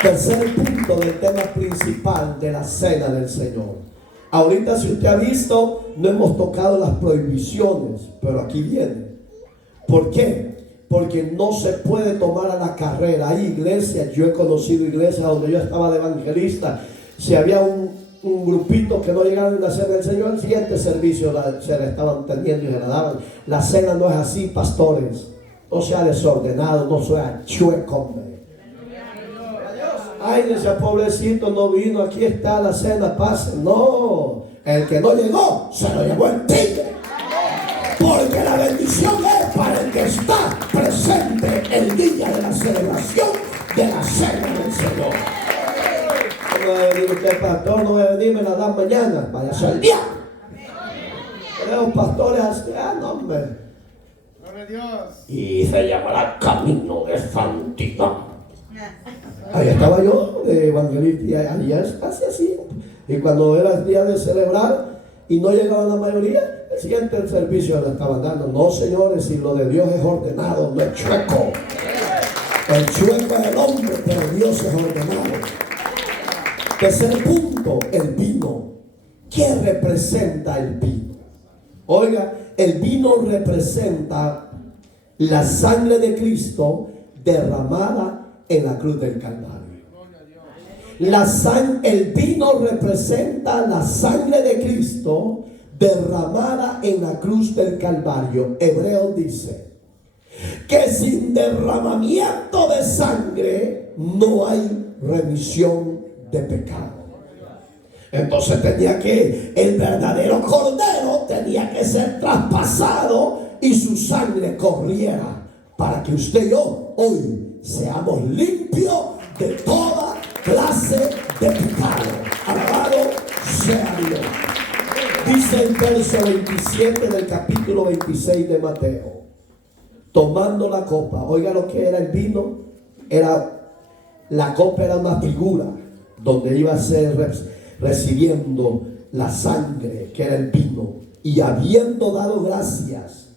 Tercer punto del tema principal de la cena del Señor. Ahorita, si usted ha visto, no hemos tocado las prohibiciones, pero aquí viene. ¿Por qué? Porque no se puede tomar a la carrera. Hay iglesias, yo he conocido iglesias donde yo estaba de evangelista. Si había un grupito que no llegaron a la cena del Señor, el siguiente servicio se le estaban teniendo y se la daban. La cena no es así, pastores. No sea desordenado, no sea chueco, hombre. Ay, decía, pobrecito, no vino, aquí está la cena, pase. No, el que no llegó, se lo llevó el tigre. Porque la bendición es para el que está presente el día de la celebración de la cena del Señor. No va a venir usted, pastor, no va a venir, me la dan mañana, vaya a ser el día. Pero los pastores así, no, hombre. Y se llamará Camino de Santidad. Ahí estaba yo de evangelista y allá es casi así. Y cuando era el día de celebrar y no llegaba la mayoría, el siguiente servicio le estaban dando. No, señores, si lo de Dios es ordenado, no es chueco. El chueco es el hombre, pero Dios es ordenado. Tercer punto, el vino. ¿Qué representa el vino? Oiga, el vino representa la sangre de Cristo derramada en la cruz del Calvario. El vino representa la sangre de Cristo derramada en la cruz del Calvario. Hebreos dice que sin derramamiento de sangre no hay remisión de pecado. Entonces el verdadero cordero tenía que ser traspasado y su sangre corriera para que usted y yo hoy seamos limpios de toda clase de pecado. Alabado sea Dios. Dice el verso 27 del capítulo 26 de Mateo: tomando la copa. Oiga lo que era el vino. La copa era una figura donde iba a ser recibiendo la sangre, que era el vino, y habiendo dado gracias,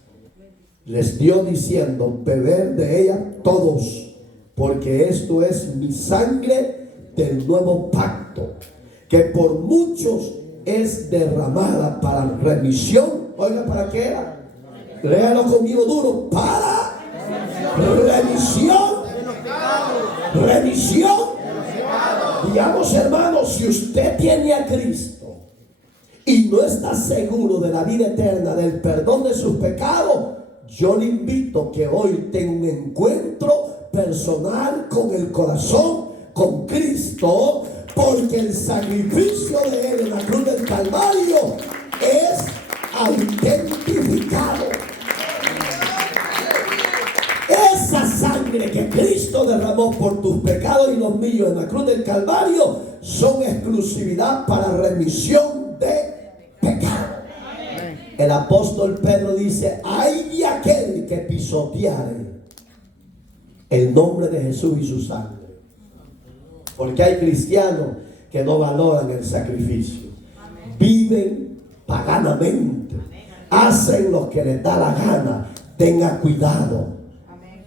les dio diciendo: beber de ella todos, porque esto es mi sangre del nuevo pacto, que por muchos es derramada para remisión. Oiga, ¿para qué era? Léalo conmigo duro. Para remisión. Digamos, hermanos, si usted tiene a Cristo y no está seguro de la vida eterna, del perdón de sus pecados, yo le invito que hoy tenga un encuentro personal con el corazón, con Cristo, porque el sacrificio de Él en la cruz del Calvario es autentificado. Esa sangre que Cristo derramó por tus pecados y los míos en la cruz del Calvario son exclusividad para remisión de pecado. El apóstol Pedro dice: ay de aquel que pisoteare el nombre de Jesús y su sangre. Porque hay cristianos que no valoran el sacrificio. Viven paganamente. Hacen lo que les da la gana. Tenga cuidado.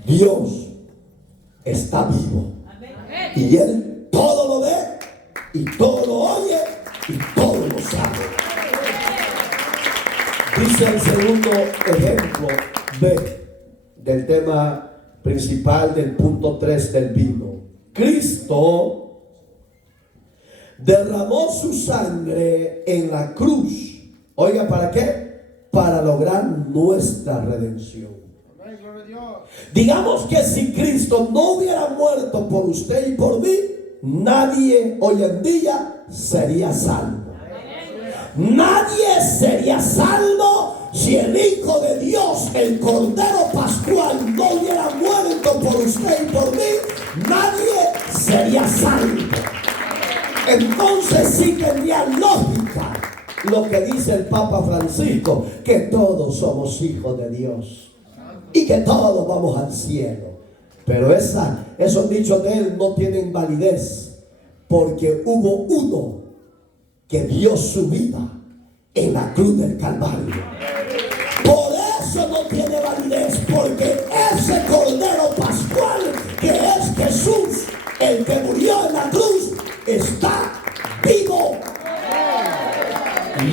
Dios está vivo. Y Él todo lo ve, y todo lo oye, y todo lo sabe. Dice el segundo ejemplo del tema principal del punto 3 del vino. Cristo derramó su sangre en la cruz. Oiga, ¿para qué? Para lograr nuestra redención. Digamos que si Cristo no hubiera muerto por usted y por mí, nadie hoy en día sería salvo. Nadie sería salvo si el Hijo de Dios, el Cordero Pascual, no hubiera muerto por usted y por mí. Nadie sería salvo. Entonces sí tendría lógica lo que dice el Papa Francisco, que todos somos hijos de Dios y que todos vamos al cielo. Pero esos dichos de él no tienen validez, porque hubo uno que dio su vida en la cruz del Calvario. Por eso no tiene validez, porque ese Cordero Pascual, que es Jesús, el que murió en la cruz, está vivo.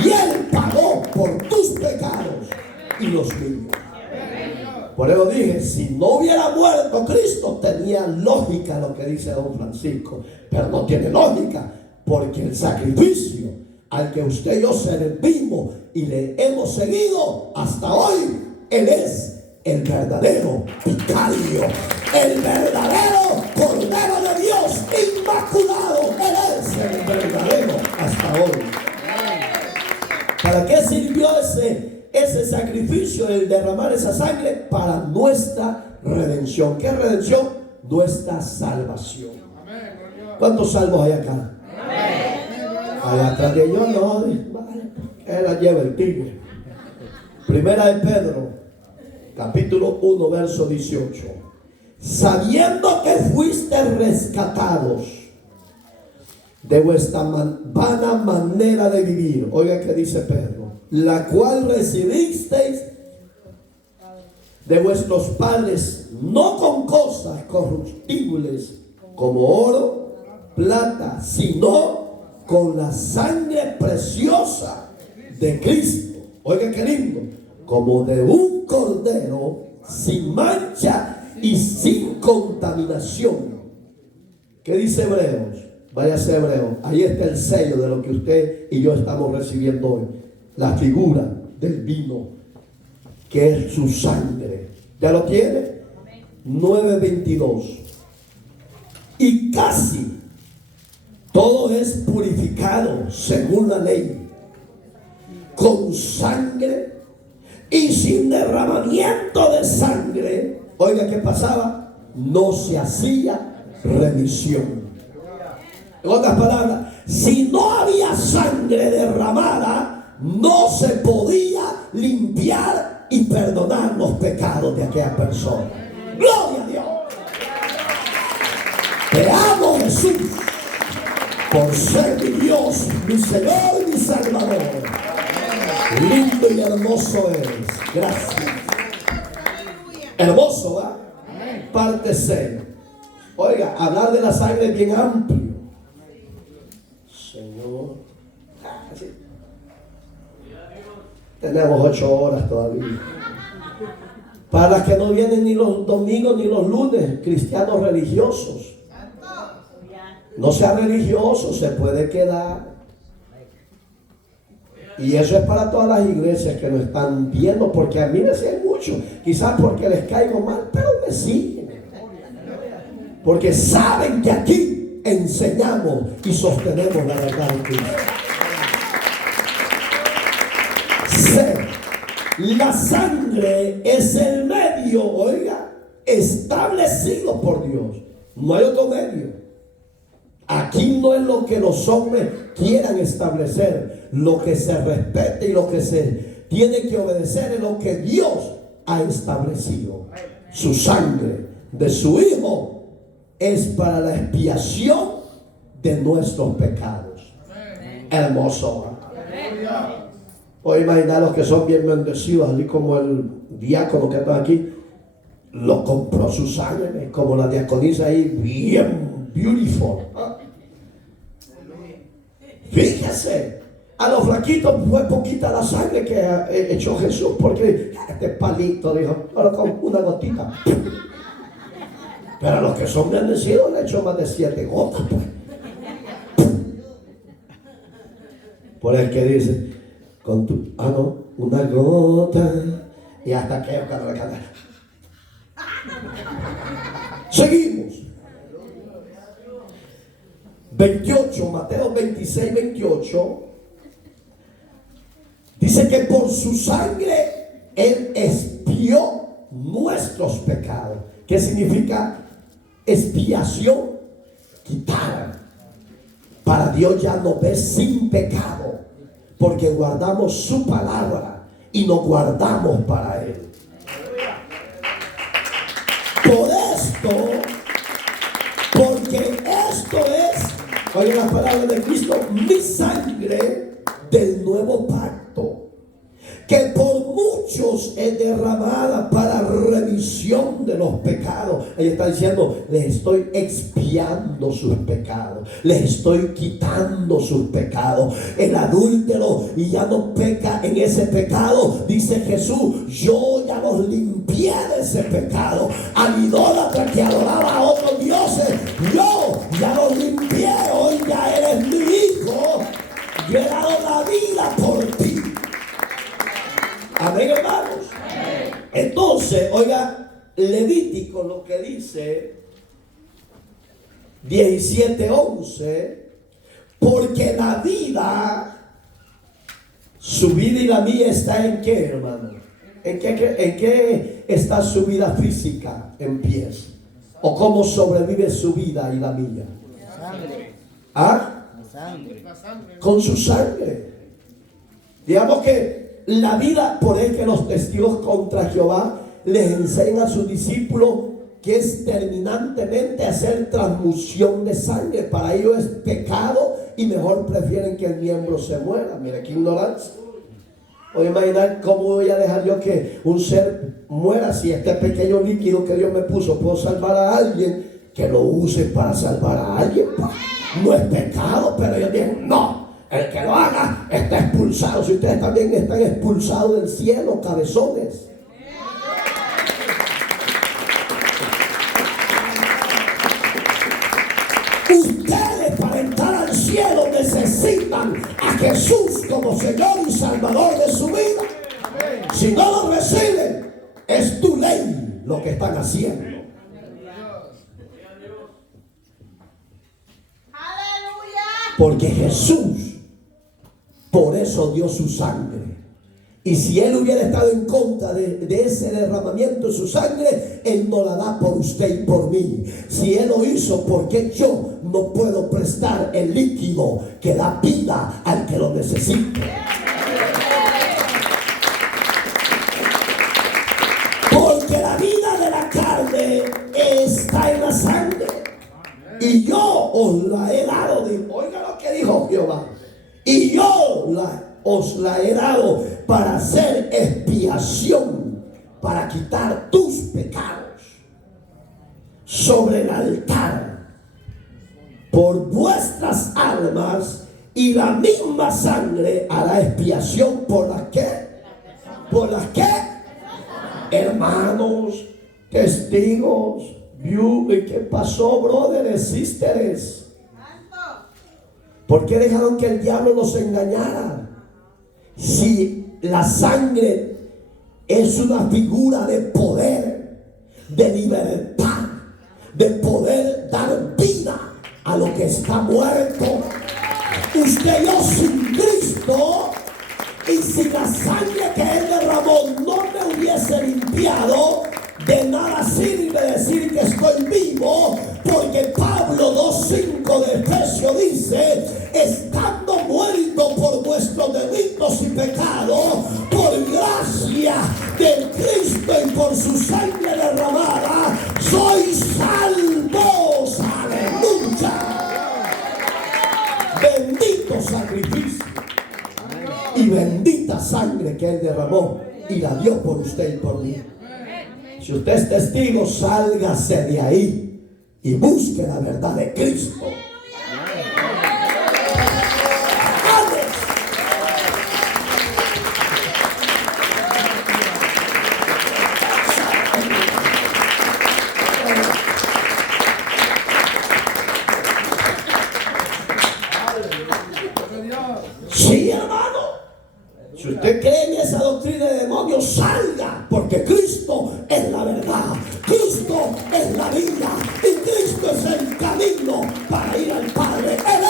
Y Él pagó por tus pecados y los míos. Por eso dije, si no hubiera muerto Cristo, tenía lógica lo que dice don Francisco. Pero no tiene lógica, porque el sacrificio al que usted y yo servimos y le hemos seguido hasta hoy, Él es el verdadero vicario, el verdadero Cordero de Dios inmaculado. Él es el verdadero hasta hoy. ¿Para qué sirvió ese sacrificio, el derramar esa sangre? Para nuestra redención. ¿Qué redención? Nuestra salvación. ¿Cuántos salvos hay acá? Allá atrás de yo no, él la lleva el tigre. Primera de Pedro, capítulo 1, verso 18. Sabiendo que fuiste rescatados de vuestra vana manera de vivir. Oiga que dice Pedro: la cual recibisteis de vuestros padres, no con cosas corruptibles como oro, plata, sino con la sangre preciosa de Cristo. Oiga qué lindo. Como de un cordero sin mancha y sin contaminación. ¿Qué dice Hebreos? Váyase a Hebreo. Ahí está el sello de lo que usted y yo estamos recibiendo hoy. La figura del vino, que es su sangre. ¿Ya lo tiene? 9:22. Y casi todo es purificado según la ley, con sangre y sin derramamiento de sangre. Oiga, ¿qué pasaba? No se hacía remisión. En otras palabras, si no había sangre derramada, no se podía limpiar y perdonar los pecados de aquella persona. ¡Gloria a Dios! Te amo, Jesús, por ser mi Dios, mi Señor y mi Salvador. Lindo y hermoso eres. Gracias. Hermoso, ¿va? Parte C. Oiga, hablar de la sangre es bien amplio. Señor. Sí. Tenemos 8 horas todavía. Para las que no vienen ni los domingos ni los lunes, cristianos religiosos. No sea religioso, se puede quedar. Y eso es para todas las iglesias que nos están viendo, porque a mí me siguen mucho, quizás porque les caigo mal, pero me siguen. Porque saben que aquí enseñamos y sostenemos la verdad de Cristo. C. La sangre es el medio, oiga, establecido por Dios. No hay otro medio. Aquí no es lo que los hombres quieran establecer. Lo que se respete y lo que se tiene que obedecer es lo que Dios ha establecido. Su sangre de su Hijo es para la expiación de nuestros pecados. Hermoso. O imaginar los que son bien bendecidos, así como el diácono que está aquí, lo compró su sangre, como la diaconisa ahí, bien beautiful. Fíjese, a los flaquitos fue poquita la sangre que echó Jesús, porque este palito dijo, ahora con una gotita. Pero a los que son bendecidos le echó más de 7 gotas. Por el que dice, con tu, una gota, y hasta que cuando le canta. Seguimos. 28, Mateo 26:28, dice que por su sangre Él expió nuestros pecados. ¿Qué significa expiación? Quitar. Para Dios ya nos ve sin pecado, porque guardamos su palabra y nos guardamos para Él. Por esto, porque esto es, oye la palabra de Cristo, mi sangre del nuevo pacto, que por muchos es derramada para remisión de los pecados. Ella está diciendo, les estoy expiando sus pecados, les estoy quitando sus pecados. El adúltero y ya no peca en ese pecado, dice Jesús, yo ya los limpié de ese pecado. Al idólatra que adoraba a otros dioses, yo ya los limpié. Hoy ya eres mi hijo, yo he dado la vida por ti. Amén, hermanos. Entonces, oiga, Levítico lo que dice 17:11, porque la vida, su vida y la mía está en qué, hermano? ¿En qué está su vida física? En pies. ¿O cómo sobrevive su vida y la mía? ¿Ah? Con su sangre. Digamos que la vida, por el que los testigos contra Jehová les enseñan a sus discípulos que es terminantemente hacer transfusión de sangre. Para ellos es pecado y mejor prefieren que el miembro se muera. Mira qué ignorancia. Voy a imaginar cómo voy a dejar yo que un ser muera si este pequeño líquido que Dios me puso puedo salvar a alguien, que lo use para salvar a alguien. No es pecado, pero ellos dicen no. El que lo haga está expulsado. Si ustedes también están expulsados del cielo, cabezones. Ustedes, para necesitan a Jesús como Señor y Salvador de su vida. Si no lo reciben, es tu ley lo que están haciendo. Porque Jesús, por eso dio su sangre. Y si Él hubiera estado en contra de ese derramamiento de su sangre, Él no la da por usted y por mí. Si Él lo hizo, ¿por qué yo no puedo prestar el líquido que da vida al que lo necesite? Porque la vida de la carne está en la sangre. Y yo os la he dado. Oiga lo que dijo Jehová. Y yo os la he dado para hacer expiación, para quitar tus pecados sobre el altar por vuestras almas, y la misma sangre hará expiación por las que, hermanos, testigos. ¿Qué pasó, brothers, sisters? ¿Por qué dejaron que el diablo los engañara? Si la sangre es una figura de poder, de libertad, de poder dar vida a lo que está muerto. Usted y yo sin Cristo, y si la sangre que Él derramó no me hubiese limpiado, de nada sirve decir que estoy vivo, porque Pablo 2:5 de Efesios dice: estando muerto por vuestros delitos y pecados, por gracia de Cristo y por su sangre derramada, sois salvos. Aleluya. Bendito sacrificio y bendita sangre que Él derramó y la dio por usted y por mí. Si usted es testigo, sálgase de ahí y busque la verdad de Cristo. Sí, hermano. Si usted cree en esa doctrina de demonios, salga, porque Cristo es la verdad, Cristo es la vida y Cristo es el camino para ir al Padre. Él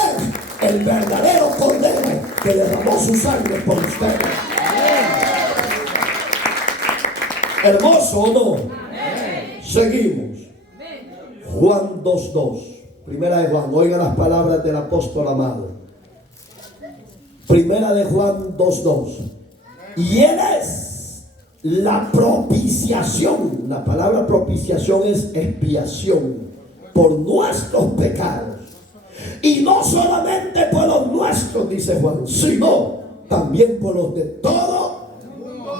es el verdadero Cordero que derramó su sangre por ustedes. ¿Hermoso o no? Seguimos. Juan 2:2. Primera de Juan. Oiga las palabras del apóstol amado. Primera de Juan 2:2. Y Él es la propiciación. La palabra propiciación es expiación por nuestros pecados. Y no solamente por los nuestros, dice Juan, sino también por los de todo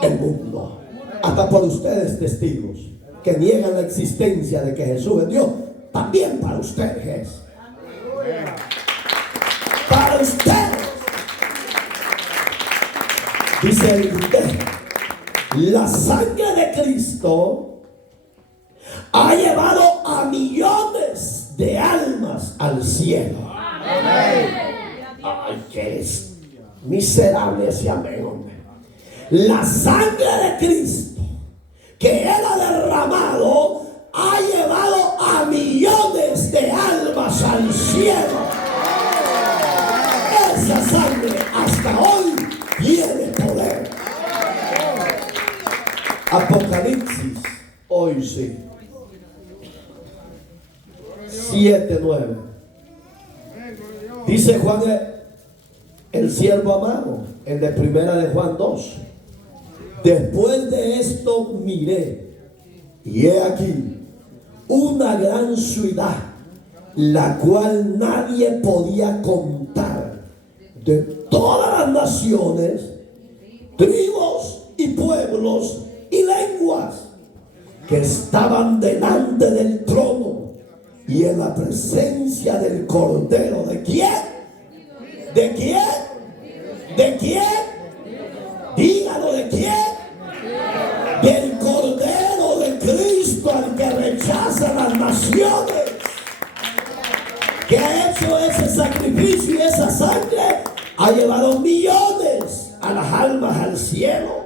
el mundo. Hasta por ustedes, testigos, que niegan la existencia de que Jesús es Dios. También para ustedes es. Para ustedes. Dice el inglés: la sangre de Cristo ha llevado a millones de almas al cielo. Ay, que es miserable ese amén, hombre. La sangre de Cristo que Él ha derramado ha llevado a millones de almas al cielo. Esa sangre hasta hoy tiene poder. Apocalipsis, hoy sí. 7:9. Dice Juan, el siervo amado, el de primera de Juan 2. Después de esto miré, y he aquí una gran ciudad, la cual nadie podía contar, de todas las naciones, tribus y pueblos y lenguas, que estaban delante del trono y en la presencia del Cordero. ¿De quién? ¿De quién? ¿De quién? Dígalo, ¿de quién? Del Cordero de Cristo, al que rechaza las naciones, que ha hecho ese sacrificio y esa sangre ha llevado millones a las almas al cielo.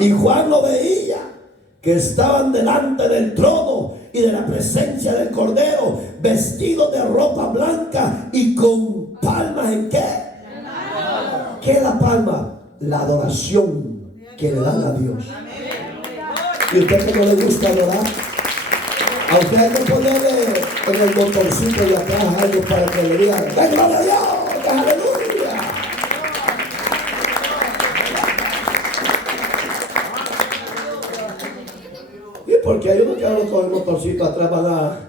Y Juan lo veía, que estaban delante del trono y de la presencia del Cordero, vestidos de ropa blanca y con palmas ¿en qué? ¿Qué es la palma? La adoración que le dan a Dios. ¿Y usted que no le gusta adorar? A usted hay que ponerle en el botoncito de atrás algo para que le digan ¡ay, gloria a Dios! ¡Aleluya! Y porque hay uno que habla con el motorcito atrás van a...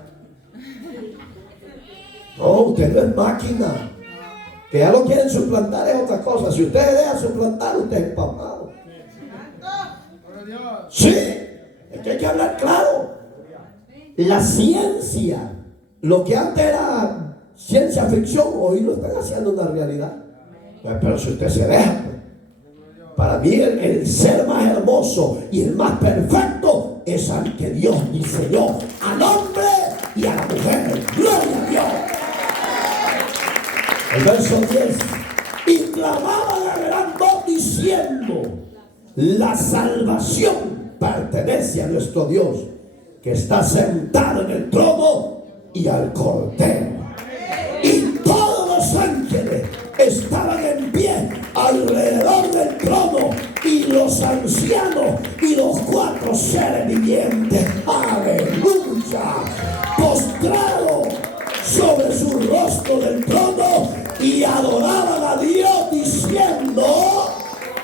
No, usted no es máquina. Que ya lo quieren suplantar es otra cosa. Si usted deja suplantar, usted es empapado. Sí, es que hay que hablar claro. La ciencia, lo que antes era ciencia ficción, hoy lo están haciendo una realidad. Pero si usted se deja, para mí el ser más hermoso y el más perfecto es al que Dios diseñó, al hombre y a la mujer. ¡Gloria a Dios! El verso 10. Y clamaban a gran voz diciendo: la salvación pertenece a nuestro Dios, que está sentado en el trono y al Cordero. Y todos los ángeles estaban en pie alrededor del trono, y los ancianos y los 4 seres vivientes, aleluya, postrados sobre su rostro del trono y adoraban a Dios diciendo: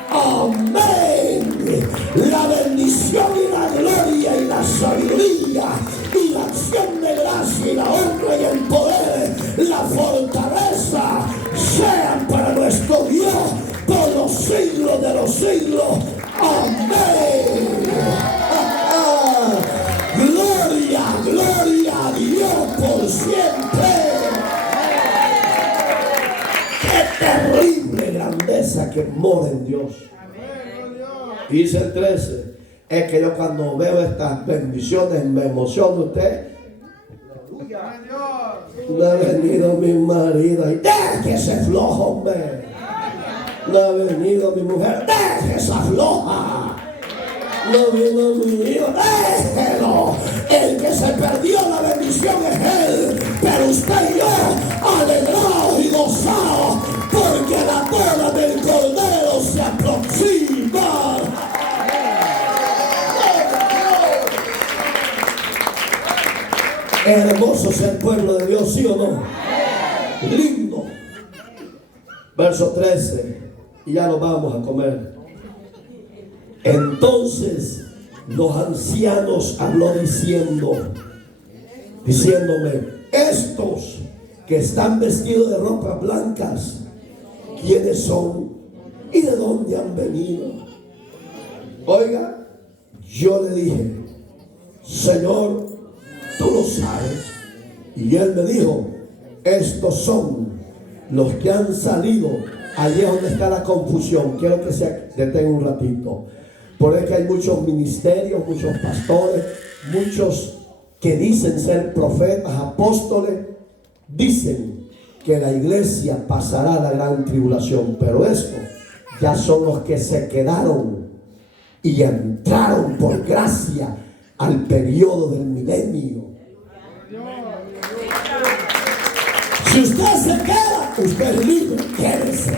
amén. La bendición y la gloria y la sabiduría y la acción de gracia y la honra y el poder, la fortaleza sean para nuestro Dios por los siglos de los siglos. Amén. Gloria, gloria a Dios por siempre. Qué terrible grandeza que mora en Dios. Dice el 13, es que yo cuando veo estas bendiciones me emociona. Usted no ha venido mi marido y déjese flojo, hombre. No ha venido mi mujer, déjese floja. No vino mi hijo, déjelo. El que se perdió la bendición es él, pero usted y yo alegrados y gozados porque la boda del Cordero se aproxima. Es hermoso ser pueblo de Dios, ¿sí o no? Lindo. Verso 13. Y ya nos vamos a comer. Entonces los ancianos habló diciéndome: estos que están vestidos de ropas blancas, ¿quiénes son y de dónde han venido? Oiga, yo le dije: Señor, tú lo sabes. Y él me dijo: estos son los que han salido. Allí es donde está la confusión. Quiero que se detenga un ratito. Por eso que hay muchos ministerios, muchos pastores, muchos que dicen ser profetas, apóstoles. Dicen que la iglesia pasará la gran tribulación, pero estos ya son los que se quedaron y entraron por gracia al periodo del milenio. Si usted se queda, usted es libre, quédese.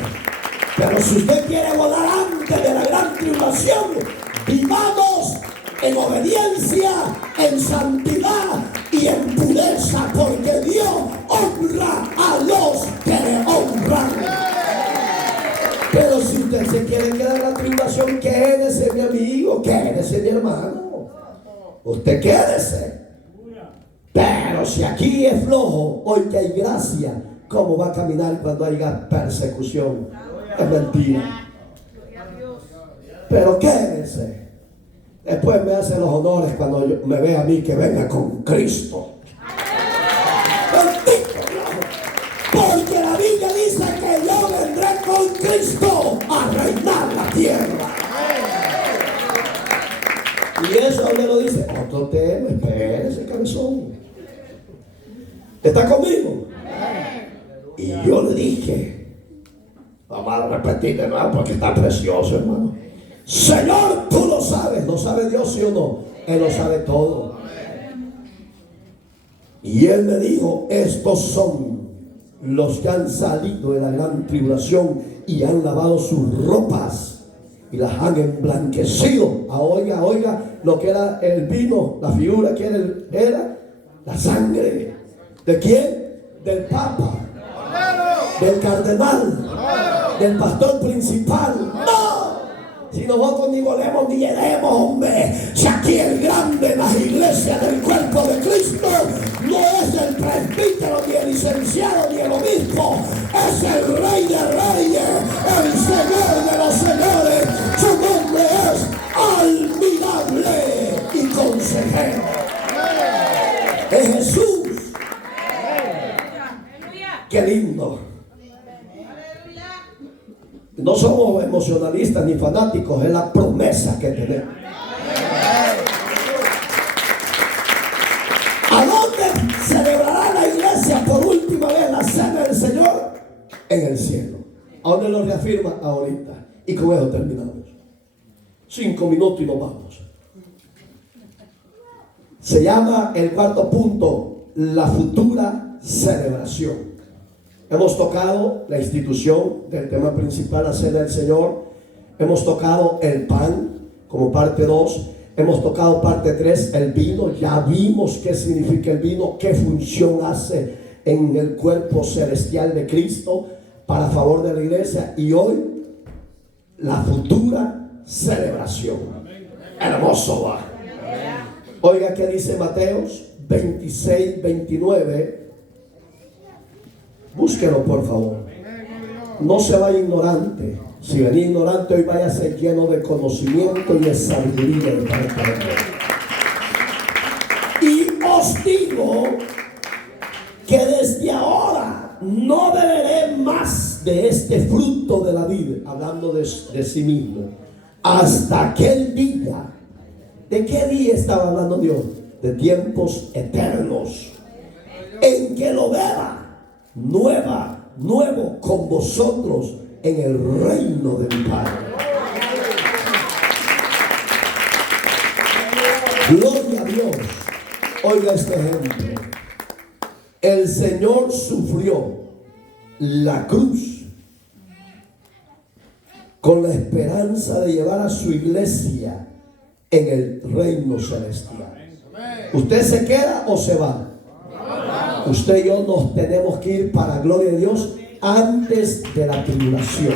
Pero si usted quiere volar antes de la gran tribulación, vivamos en obediencia, en santidad y en pureza, porque Dios honra a los que le honran. Pero si usted se quiere quedar en la tribulación, quédese, mi amigo, quédese, mi hermano. Usted quédese. Pero si aquí es flojo, hoy que hay gracia, ¿cómo va a caminar cuando haya persecución? Es mentira. Pero quédese. Después me hace los honores cuando me ve a mí que venga con Cristo. Porque la Biblia dice que yo vendré con Cristo a reinar la tierra. Y eso donde lo dice otro tema. Espérese, cabezón. ¿Está conmigo? Y yo le dije: Vamos a repetir de nuevo porque está precioso, hermano. Señor, tú lo sabes. ¿Lo sabe Dios, sí o no? Él lo sabe todo. Y Él me dijo, estos son los que han salido de la gran tribulación y han lavado sus ropas y las han emblanquecido. Oiga lo que era el vino, la figura que era la sangre. ¿De quién? Del Papa, del cardenal, del pastor principal. ¡No! Si nosotros ni volemos ni llenemos, hombre. Si aquí el grande en las iglesias del cuerpo de Cristo no es el presbítero, ni el licenciado, ni el obispo. Es el Rey de Reyes, el Señor de los Señores. Su nombre es admirable y consejero. Es Jesús. Qué lindo. No somos emocionalistas ni fanáticos, es la promesa que tenemos. ¿A dónde celebrará la iglesia por última vez la cena del Señor? En el cielo. ¿A dónde lo reafirma? Ahorita. Y con eso terminamos. 5 minutos y nos vamos. Se llama el cuarto punto, la futura celebración. Hemos tocado la institución del tema principal, la cena del Señor. Hemos tocado el pan como parte 2. Hemos tocado parte 3, el vino. Ya vimos qué significa el vino, qué función hace en el cuerpo celestial de Cristo para favor de la iglesia. Y hoy, la futura celebración. Hermoso va. Oiga qué dice Mateos 26, 29. Búsquelo, por favor. No se vaya ignorante. Si venía ignorante, hoy vaya a ser lleno de conocimiento y de sabiduría de parte de Dios. Y os digo que desde ahora no beberé más de este fruto de la vida, hablando de sí mismo, hasta aquel día. ¿De qué día estaba hablando Dios? De tiempos eternos, en que lo beba nuevo con vosotros en el reino de mi Padre. Gloria a Dios. Oiga este ejemplo. El Señor sufrió la cruz con la esperanza de llevar a su iglesia en el reino celestial. ¿Usted se queda o se va? Usted y yo nos tenemos que ir para gloria de Dios antes de la tribulación.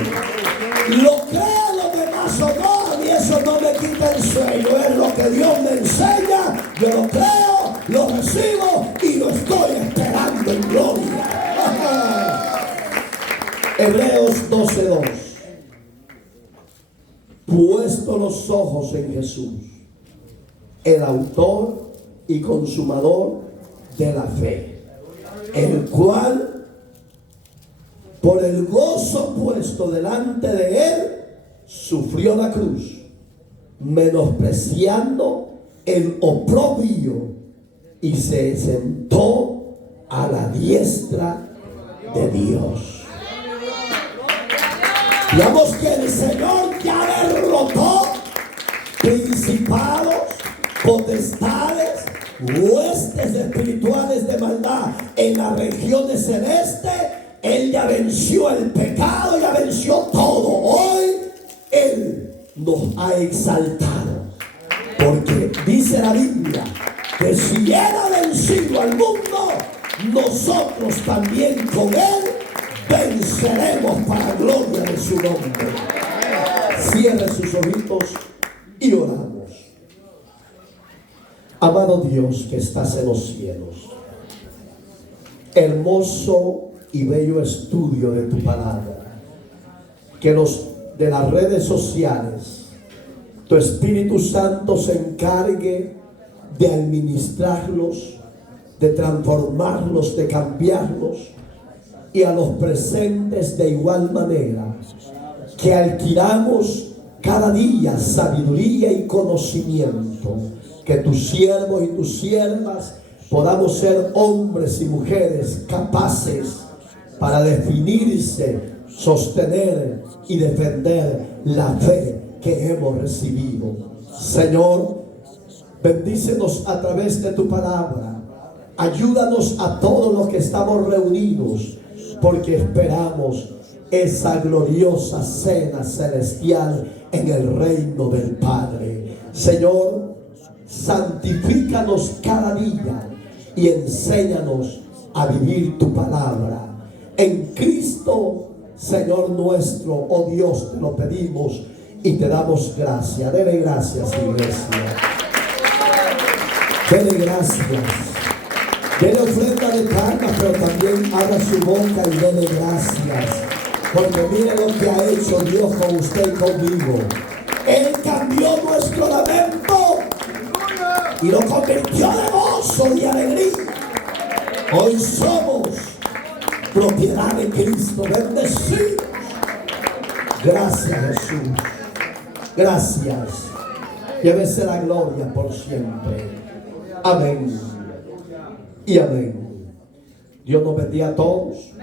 Lo creo lo demás o no, y eso no me quita el sueño. Es lo que Dios me enseña. Yo lo creo, lo recibo y lo estoy esperando en gloria. Hebreos 12:2. Puesto los ojos en Jesús, el autor y consumador de la fe, el cual por el gozo puesto delante de él sufrió la cruz, menospreciando el oprobio, y se sentó a la diestra de Dios. Digamos que el Señor ya derrotó principados, potestades, huestes espirituales de maldad en las regiones celestes. Él ya venció el pecado, ya venció todo. Hoy Él nos ha exaltado, porque dice la Biblia que si Él ha vencido al mundo, nosotros también con Él venceremos para gloria de su nombre. Cierre sus ojitos y oramos. Amado Dios que estás en los cielos, hermoso y bello estudio de tu palabra, que los de las redes sociales, tu Espíritu Santo se encargue de administrarlos, de transformarlos, de cambiarlos, y a los presentes de igual manera, que adquiramos cada día sabiduría y conocimiento, que tus siervos y tus siervas podamos ser hombres y mujeres capaces para definirse sostener y defender la fe que hemos recibido. Señor, bendícenos a través de tu palabra. Ayúdanos a todos los que estamos reunidos, porque esperamos esa gloriosa cena celestial en el reino del Padre. Señor, santifícanos cada día y enséñanos a vivir tu palabra. En Cristo, Señor nuestro, oh Dios, te lo pedimos y te damos gracias. Dele gracias, iglesia. Dele gracias. Dele ofrenda de palmas, pero también abra su boca y dele gracias. Porque mire lo que ha hecho Dios con usted y conmigo. Él cambió nuestro lamento y lo convirtió de gozo y alegría. Hoy somos propiedad de Cristo, bendecidos. Gracias, Jesús. Gracias. Llévese la gloria por siempre. Amén y amén. Dios nos bendiga a todos.